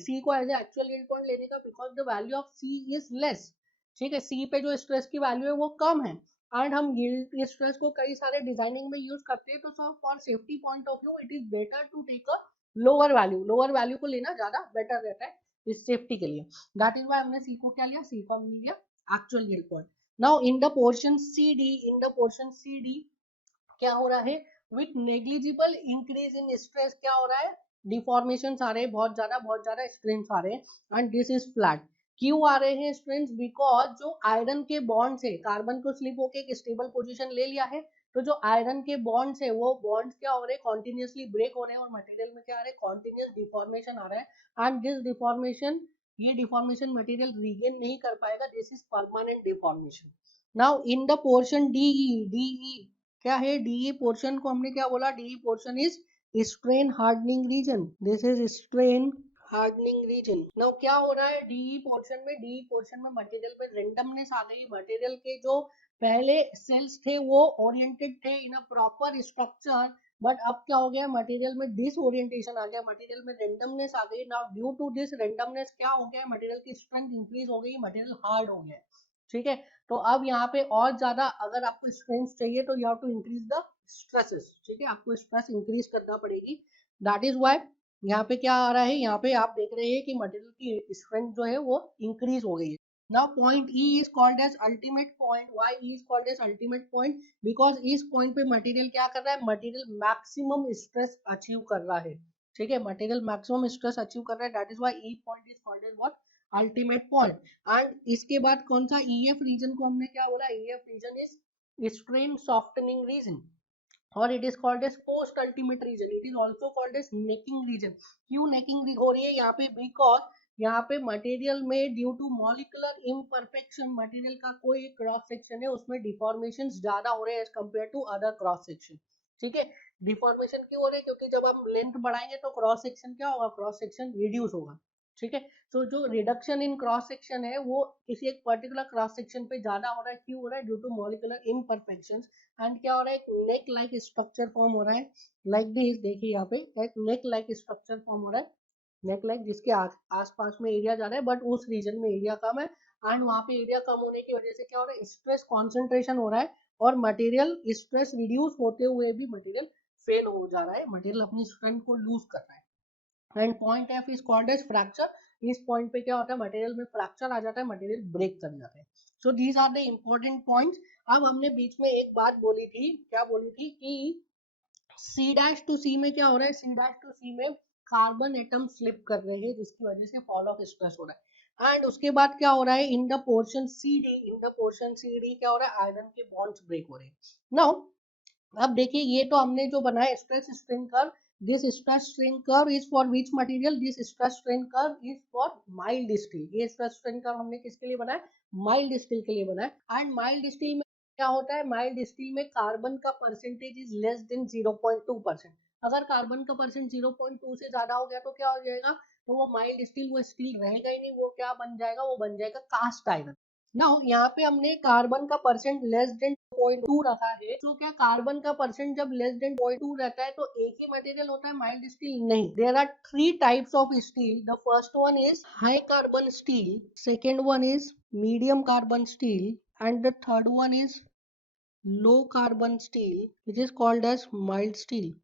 C को as a actual yield point लेने का, because the value of C is less. ठीक है, C पे जो स्ट्रेस की वैल्यू है वो कम है, एंड हम यील्ड स्ट्रेस को कई सारे डिजाइनिंग में यूज करते हैं, तो for safety point of view it is better to take a lower value को लेना ज्यादा बेटर रहता है इस सेफ्टी के लिए। दैट इज व्हाई हमने C को क्या लिया, C को हमने लिया actual yield point. Now in the portion C D क्या हो रहा है, with negligible increase in stress क्या हो रहा है, डिफॉर्मेशन आ रहे हैं, बहुत ज्यादा स्ट्रेंथ आ रहे हैं एंड दिस इज फ्लैट। क्यों आ रहे हैं स्ट्रेंथ, बिकॉज जो आयरन के बॉन्ड्स है, कार्बन को स्लिप होके एक स्टेबल पोजीशन ले लिया है, तो जो आयरन के बॉन्ड्स है वो बॉन्ड्स क्या हो रहे हैं, कॉन्टिन्यूसली ब्रेक हो रहे हैं और मटेरियल में क्या आ रहा है, कॉन्टिन्यूस डिफॉर्मेशन आ रहा है एंड दिस डिफॉर्मेशन, ये डिफॉर्मेशन मटेरियल रीगेन नहीं कर पाएगा, this is permanent deformation. Now in the portion DE क्या है, डीई पोर्शन को हमने क्या बोला, DE portion is strain hardening region, this is strain hardening region. Now क्या हो रहा है डीई पोर्शन में, डीई पोर्शन में मटेरियल में रेंडमनेस आ गई, मटेरियल के जो पहले सेल्स थे वो ओरिएंटेड थे इन अ प्रॉपर स्ट्रक्चर, बट अब क्या हो गया, मटेरियल में डिसओरिएंटेशन आ गया, मटेरियल में रेंडमनेस आ गई। Now due to this randomness क्या हो गया, मटेरियल की स्ट्रेंथ इंक्रीज हो गई, मटेरियल हार्ड हो गया, ठीक है। तो अब यहाँ पे और ज्यादा अगर आपको स्ट्रेंथ चाहिए तो you have to increase the stresses, ठीक है, आपको स्ट्रेस इंक्रीज करना पड़ेगी, दैट इज व्हाई यहाँ पे क्या आ रहा है, यहाँ पे आप देख रहे हैं कि मटेरियल की स्ट्रेंथ जो है वो इंक्रीज हो गई है। Now point E is called as ultimate point, why E is called as ultimate point, because इस पॉइंट पे मटेरियल क्या कर रहा है, मटेरियल मैक्सिमम स्ट्रेस अचीव कर रहा है, ठीक है, मटेरियल मैक्सिमम स्ट्रेस अचीव कर रहा है, that is why E point is called as what, ultimate point. And इसके बाद कौन सा ईएफ रीजन को हमने क्या बोला, EF region is strain softening region और it is called as post ultimate region, it is also called as necking region. क्यों नेकिंग हो रही है यहाँ पे, बिकॉज यहाँ पे मटेरियल में due to molecular imperfection, material का कोई क्रॉस सेक्शन है उसमें डिफॉर्मेशन ज्यादा हो रहे हैं as compare to other cross section, ठीक है। डिफॉर्मेशन क्यों हो रहे हैं, क्योंकि जब हम लेंथ बढ़ाएंगे तो क्रॉस सेक्शन क्या होगा, क्रॉस सेक्शन रिड्यूस होगा, ठीक है। तो जो रिडक्शन इन क्रॉस सेक्शन है वो किसी एक पर्टिकुलर क्रॉस सेक्शन पे ज्यादा हो रहा है, क्यों हो रहा है, due to molecular imperfections and क्या हो रहा है, एक नेक लाइक स्ट्रक्चर फॉर्म हो रहा है, लाइक दिस, देखिए यहाँ पे एक नेक लाइक स्ट्रक्चर फॉर्म हो रहा है, नेक लाइक जिसके आसपास में एरिया जा रहा है बट उस रीजन में एरिया कम है एंड वहाँ पे एरिया कम होने की वजह से क्या हो रहा है, स्ट्रेस कॉन्सेंट्रेशन हो रहा है और मटेरियल स्ट्रेस रिड्यूस होते हुए भी मटेरियल फेल हो जा रहा है, मटेरियल अपनी स्ट्रेंथ को लूज कर रहा है। And point F is called as fracture, इस पॉइंट पे क्या होता है, मटेरियल में फ्रैक्चर आ जाता है, मटेरियल ब्रेक कर जाता है। So these are the important points. अब हमने बीच में एक बात बोली थी, क्या बोली थी कि सी डैश टू सी में क्या हो रहा है, सी डैश टू सी में कार्बन एटम स्लिप कर रहे हैं जिसकी वजह से फॉल ऑफ स्ट्रेस हो रहा है एंड उसके बाद क्या हो रहा है, in the portion C D, in the portion C D क्या हो रहा है, आयरन के बॉन्ड्स ब्रेक हो रहे हैं। नाउ अब देखिए ये तो हमने जो बनाया stress strain curve, this stress strain curve is for which material, this stress strain curve is for mild steel, ये स्ट्रेस स्ट्रेन कर्व हमने किसके लिए बनाया, माइल्ड स्टील के लिए बनाया एंड माइल्ड स्टील में क्या होता है, माइल्ड स्टील में कार्बन का परसेंटेज इज लेस देन 0.2%, अगर कार्बन का परसेंट 0.2 से ज्यादा हो गया तो क्या हो जाएगा, तो वो माइल्ड स्टील, वो स्टील रहेगा ही नहीं, वो क्या बन जाएगा, वो बन जाएगा कास्ट आयरन। नाउ यहाँ पे हमने कार्बन का परसेंट लेस देन 0.2 रखा है, तो क्या कार्बन का परसेंट जब लेस देन 0.2 रहता है तो एक ही मटेरियल होता है माइल्ड स्टील, नहीं, there are 3 types of steel, the first one is high carbon steel, second one is medium carbon steel and the third one is low carbon steel which is called as mild steel.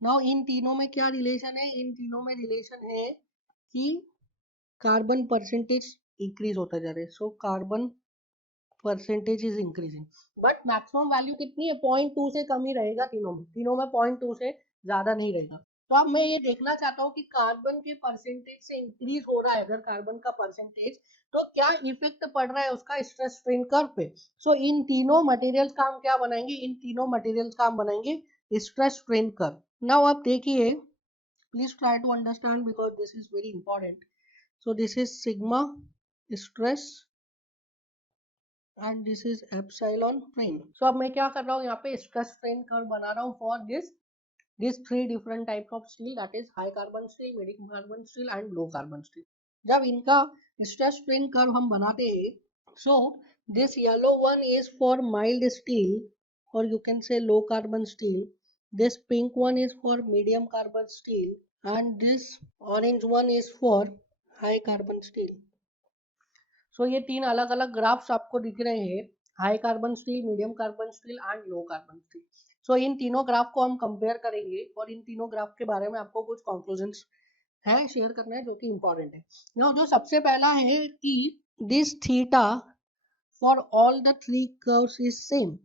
Now इन तीनों में क्या relation है, इन तीनों में relation है कि carbon percentage increase होता जा रहा है, so carbon percentage is increasing, but maximum value कितनी है, 0.2 से कम ही रहेगा, तीनों में 0.2 से ज्यादा नहीं रहेगा। तो अब मैं ये देखना चाहता हूँ कि कार्बन के परसेंटेज से इंक्रीज हो रहा है अगर कार्बन का परसेंटेज, तो क्या इफेक्ट पड़ रहा है उसका स्ट्रेस स्ट्रेन कर्व पे। सो इन तीनों मटेरियल्स का हम क्या बनाएंगे, इन तीनों मटेरियल्स का हम बनाएंगे स्ट्रेस स्ट्रेन कर्व। नाउ आप देखिए, please try to understand because this is very important. So this is sigma stress and this is epsilon strain. So अब मैं क्या कर रहा हूँ, यहाँ पे स्ट्रेस स्ट्रेन कर्व बना रहा हूँ for this 3 different types of steel, that is high carbon steel, medium carbon steel and low carbon steel. जब इनका स्ट्रेस स्ट्रेन कर्व हम बनाते हैं, so this yellow one is for mild steel और you can say low carbon steel, this pink one is for medium carbon steel and this orange one is for high carbon steel. So ये 3 अलग अलग graphs आपको दिख रहे हैं, high carbon steel, medium carbon steel and low carbon steel. So इन तीनों graph को हम कंपेयर करेंगे और इन तीनों ग्राफ के बारे में आपको कुछ कंक्लूजन्स है शेयर करना है जो कि इंपॉर्टेंट है। नाउ जो सबसे पहला है कि this theta for all the three curves is same.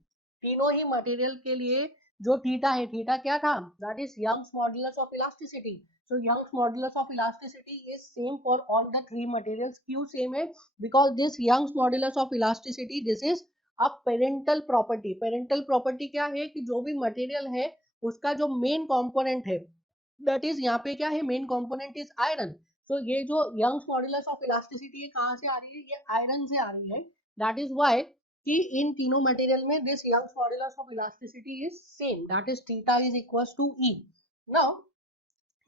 तीनों ही मटेरियल के लिए जो थीटा है, थीटा क्या था, that is Young's modulus of elasticity. So Young's modulus of elasticity is same for all the three materials. क्यों सेम है? Because this Young's modulus of elasticity, this is a parental property. Parental property क्या है कि जो भी material है उसका जो मेन कंपोनेंट है, दैट इज यहाँ पे क्या है, मेन कंपोनेंट इज आयरन। तो ये जो यंग्स मॉडुलस ऑफ इलास्टिसिटी है कहाँ से आ रही है, ये आयरन से आ रही है। दैट इज व्हाई कि इन तीनों मटेरियल में this Young's modulus of elasticity is same, that is theta is equals to E. Now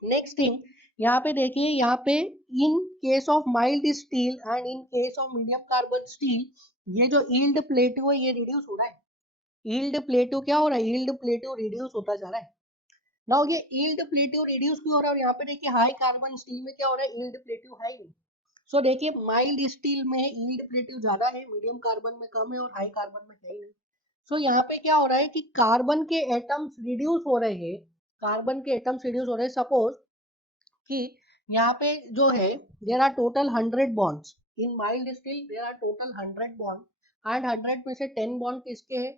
next thing, यहाँ पे देखिए, यहाँ पे in case of mild steel and in case of medium carbon steel, ये जो यील्ड प्लेटो है ये रिड्यूस हो रहा है। यील्ड प्लेटो क्या हो रहा है, यील्ड प्लेटो रिड्यूस होता जा रहा है। नाउ ये यील्ड प्लेटो रिड्यूस क्यों हो रहा है, और यहाँ पे देखिए हाई कार्बन स्टील में क्या हो रहा है, यील्ड प्लेटो हाई नहीं। सो देखिए माइल्ड स्टील में यील्ड प्लेटो ज्यादा है, मीडियम कार्बन में कम है और हाई कार्बन में है ही नहीं। सो यहाँ पे क्या हो रहा है कि कार्बन के एटम्स रिड्यूस हो रहे हैं, कार्बन के एटम्स रिड्यूस हो रहे हैं। सपोज कि यहाँ पे जो है there are total 100 bonds in mild steel, there are total 100 bond and 100 में से 10 बॉन्ड किसके हैं,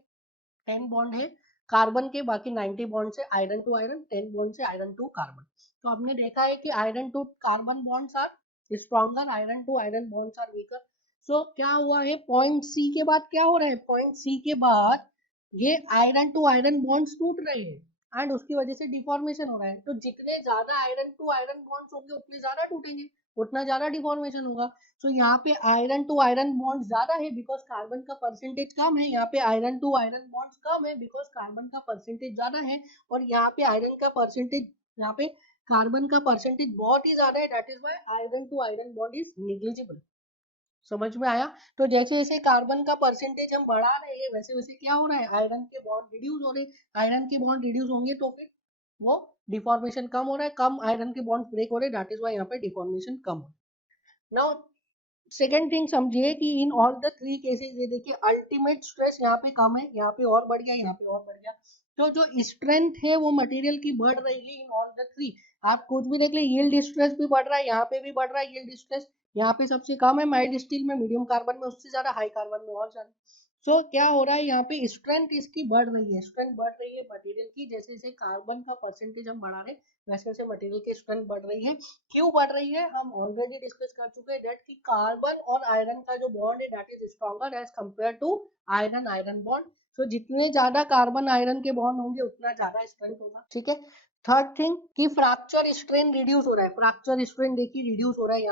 10 बॉन्ड है कार्बन के, बाकी 90 बॉन्ड से आयरन टू आयरन, 10 बॉन्ड से आयरन टू कार्बन। तो हमने देखा है कि iron to carbon bonds are stronger, iron to iron bonds are weaker. So क्या हुआ है, पॉइंट सी के बाद क्या हो रहा है, पॉइंट सी के बाद ये आयरन टू आयरन बॉन्ड्स टूट रहे हैं एंड उसकी वजह से डिफॉर्मेशन हो रहा है। तो जितने ज्यादा आयरन टू आयरन बॉन्ड्स होंगे उतने ज्यादा टूटेंगे, उतना ज्यादा डिफॉर्मेशन होगा। सो यहाँ पे आयरन टू आयरन बॉन्ड ज्यादा है बिकॉज कार्बन का परसेंटेज कम है, यहाँ पे आयरन टू आयरन बॉन्ड्स कम है बिकॉज कार्बन का परसेंटेज ज्यादा है, और यहाँ पे आयरन का परसेंटेज, यहाँ पे कार्बन का परसेंटेज बहुत ही ज्यादा है, that is why iron to iron bond is negligible. समझ में आया? तो जैसे जैसे कार्बन का परसेंटेज हम बढ़ा रहे हैं वैसे वैसे क्या हो रहा है, आयरन के बॉन्ड रिड्यूस हो रहे हैं। आयरन के बॉन्ड रिड्यूस होंगे तो फिर वो डिफॉर्मेशन कम हो रहा है, कम आयरन के बॉन्ड ब्रेक हो रहे हैं, दैट इज व्हाई यहाँ पे डिफॉर्मेशन कम हो रहा है। नाउ सेकेंड थिंग समझिए कि in all the three cases, ये देखिए अल्टीमेट स्ट्रेस यहाँ पे कम है, यहाँ पे और बढ़ गया, यहाँ पे और बढ़ गया। तो जो स्ट्रेंथ है वो मटेरियल की बढ़ रही है इन ऑल द थ्री। आप कुछ भी देख ले, यील्ड स्ट्रेस भी बढ़ रहा है, यहाँ पे भी बढ़ रहा है यील्ड स्ट्रेस, यहाँ पे सबसे कम है माइल्ड स्टील में, मीडियम कार्बन में उससे ज्यादा, हाई कार्बन में और ज्यादा। सो क्या हो रहा है यहाँ पे, स्ट्रेंथ इसकी बढ़ रही है, स्ट्रेंथ बढ़ रही है मटेरियल की, जैसे जैसे कार्बन का परसेंटेज हम बढ़ा रहे हैं वैसे वैसे मटेरियल की स्ट्रेंथ बढ़ रही है। क्यों बढ़ रही है, हम ऑलरेडी डिस्कस कर चुके हैं दैट कि कार्बन और आयरन का जो बॉन्ड है that is stronger as compare to iron iron bond. So जितने ज्यादा कार्बन आयरन के बॉन्ड होंगे उतना ज्यादा स्ट्रेंथ होगा, ठीक है। थर्ड थिंग कि फ्रैक्चर स्ट्रेन रिड्यूस हो रहा है, फ्रैक्चर स्ट्रेन देखिए रिड्यूस हो रहा है,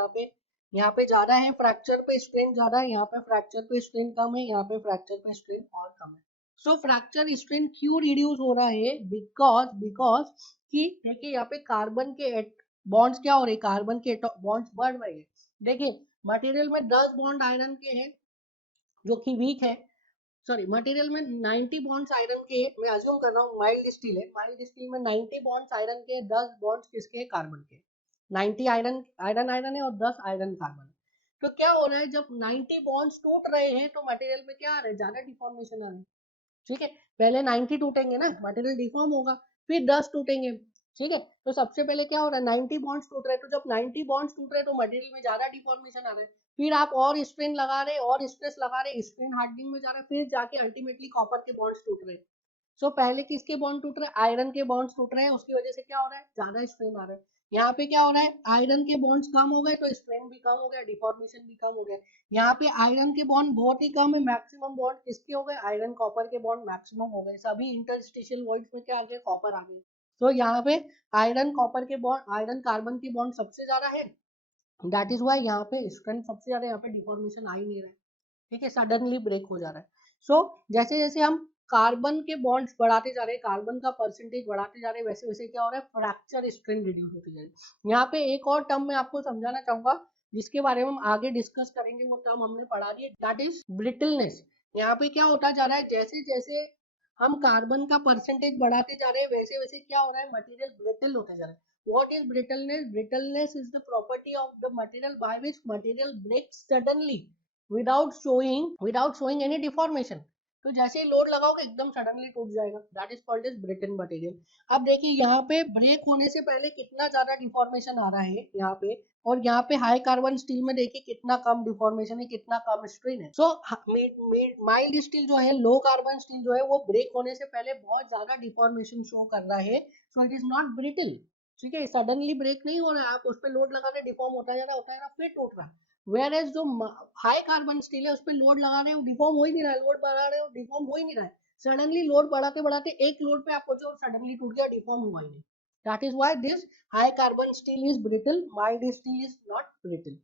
यहाँ पे ज्यादा है, फ्रैक्चर पे स्ट्रेन ज्यादा है, यहाँ पे फ्रैक्चर पे स्ट्रेन कम है, यहाँ पे फ्रैक्चर पे स्ट्रेन और कम है। सो फ्रैक्चर स्ट्रेन क्यों रिड्यूस हो रहा है, बिकॉज बिकॉज कि देखिए यहाँ पे कार्बन के बॉन्ड्स क्या हो रहे हैं, कार्बन के बॉन्ड्स बढ़ रहे हैं। देखिए मटेरियल में 10 बॉन्ड आयरन के हैं जो कि वीक है, सॉरी मटेरियल में 90 बॉन्ड्स आयरन के, मैं अज्यूम कर रहा हूँ माइल्ड स्टील है, माइल्ड स्टील में 90 बॉन्ड्स आयरन के, 10 बॉन्ड्स किसके हैं, कार्बन के। 90 आयरन आयरन आयरन है और 10 आयरन कार्बन है। तो क्या हो रहा है, जब 90 बॉन्ड्स टूट रहे हैं तो मटेरियल में क्या आ रहा है, ज्यादा डिफॉर्मेशन आ रहा है, ठीक है। पहले 90 टूटेंगे ना, मटेरियल डिफॉर्म होगा, फिर 10 टूटेंगे, ठीक है। तो सबसे पहले क्या हो रहा है, 90 बॉन्ड्स टूट रहे हैं, तो जब 90 बॉन्ड्स टूट रहे हैं तो मटेरियल में ज्यादा डिफॉर्मेशन आ रहा है, फिर आप और स्ट्रेन लगा रहे और स्ट्रेस लगा रहे, स्ट्रेन हार्डनिंग में जा रहा है, फिर जाके अल्टीमेटली कॉपर के बॉन्ड्स टूट रहे हैं। सो पहले किसके बॉन्ड टूट रहे हैं, आयरन के बॉन्ड्स टूट रहे हैं, उसकी वजह से क्या हो रहा है, ज्यादा स्ट्रेन आ रहा है। यहाँ पे क्या हो रहा है, आयरन के बॉन्ड्स कम हो गए तो स्ट्रेन भी कम हो गया, डिफॉर्मेशन भी कम हो गया। यहाँ पे आयरन के बॉन्ड बहुत ही कम है, मैक्सिमम बॉन्ड किसके हो गए, आयरन कॉपर के बॉन्ड मैक्सिमम हो गए, सभी इंटरस्टिशियल वॉइड्स में क्या आ गया, कॉपर आ गया। तो यहाँ पे आयरन कॉपर के बॉन्ड, आयरन कार्बन के बॉन्ड सबसे ज्यादा है, दैट इज वाई यहाँ पे स्ट्रेंथ सबसे ज्यादा, यहाँ पे डिफॉर्मेशन आ ही नहीं रहा है, ठीक है, सडनली ब्रेक हो जा रहा है। सो जैसे जैसे हम कार्बन के बॉन्ड्स बढ़ाते जा रहे हैं, कार्बन का परसेंटेज बढ़ाते जा रहे हैं, वैसे वैसे क्या हो रहा है, फ्रैक्चर स्ट्रेन रिड्यूस होती जा रही है। यहाँ पे एक और टर्म मैं आपको समझाना चाहूंगा जिसके बारे में हम आगे डिस्कस करेंगे, वो टर्म हमने पढ़ा दी है, दैट इज ब्रिटलनेस। यहाँ पे क्या होता जा रहा है, जैसे जैसे हम कार्बन का परसेंटेज बढ़ाते जा रहे हैं वैसे वैसे क्या हो रहा है, मटेरियल ब्रिटल होते जा रहा है। What is brittleness? Brittleness is the property of the material by which material breaks suddenly without showing any deformation. तो जैसे ही लोड लगाओगे एकदम सडनली टूट जाएगा, that is called as brittle material. अब देखिए यहाँ पे ब्रेक होने से पहले कितना ज्यादा डिफॉर्मेशन आ रहा है यहाँ पे, और यहाँ पे हाई कार्बन स्टील में देखिए कितना कम डिफॉर्मेशन है, कितना कम स्ट्रेन है। सो माइल्ड स्टील जो है, लो कार्बन स्टील जो है, वो ब्रेक होने से पहले बहुत ज्यादा डिफॉर्मेशन शो कर रहा है, so it is not brittle. ठीक है, सडनली ब्रेक नहीं हो रहा है, आप उस पर लोड लगा रहे डिफॉर्म होता जा रहा होता है, फिर टूट रहा है। वेयर एज जो हाई कार्बन स्टील है उस पर लोड लगा रहे हो डिफॉर्म हो ही नहीं रहा है, लोड बढ़ा रहे हो डिफॉर्म हो ही नहीं रहा है, सडनली लोड बढ़ाते बढ़ाते एक लोड पे आप पहुंचे और सडनली टूट गया, डिफॉर्म हुआ ही नहीं। That is why this high carbon steel is brittle, mild steel is not brittle.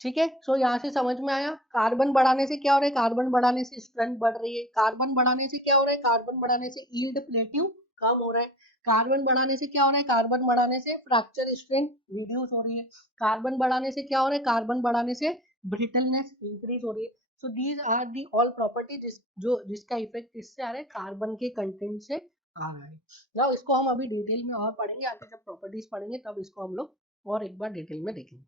ठीक है, सो यहाँ से समझ में आया, कार्बन बढ़ाने से क्या हो रहा है, कार्बन बढ़ाने से स्ट्रेंथ बढ़ रही है, कार्बन बढ़ाने से क्या हो रहा है, कार्बन बढ़ाने से यील्ड प्लेट्यू कम हो रहा है, कार्बन बढ़ाने से क्या हो रहा है, कार्बन बढ़ाने से फ्रैक्चर स्ट्रेंथ रिड्यूस हो रही है, कार्बन बढ़ाने से क्या हो रहा है, कार्बन बढ़ाने से ब्रिटलनेस इंक्रीज हो रही है। So these are the all property जिसका इफेक्ट इससे आ रहा है, कार्बन के कंटेंट से आ रहा है। ना इसको हम अभी डिटेल में और पढ़ेंगे, आगे जब प्रॉपर्टीज पढ़ेंगे तब इसको हम लोग और एक बार डिटेल में देखेंगे।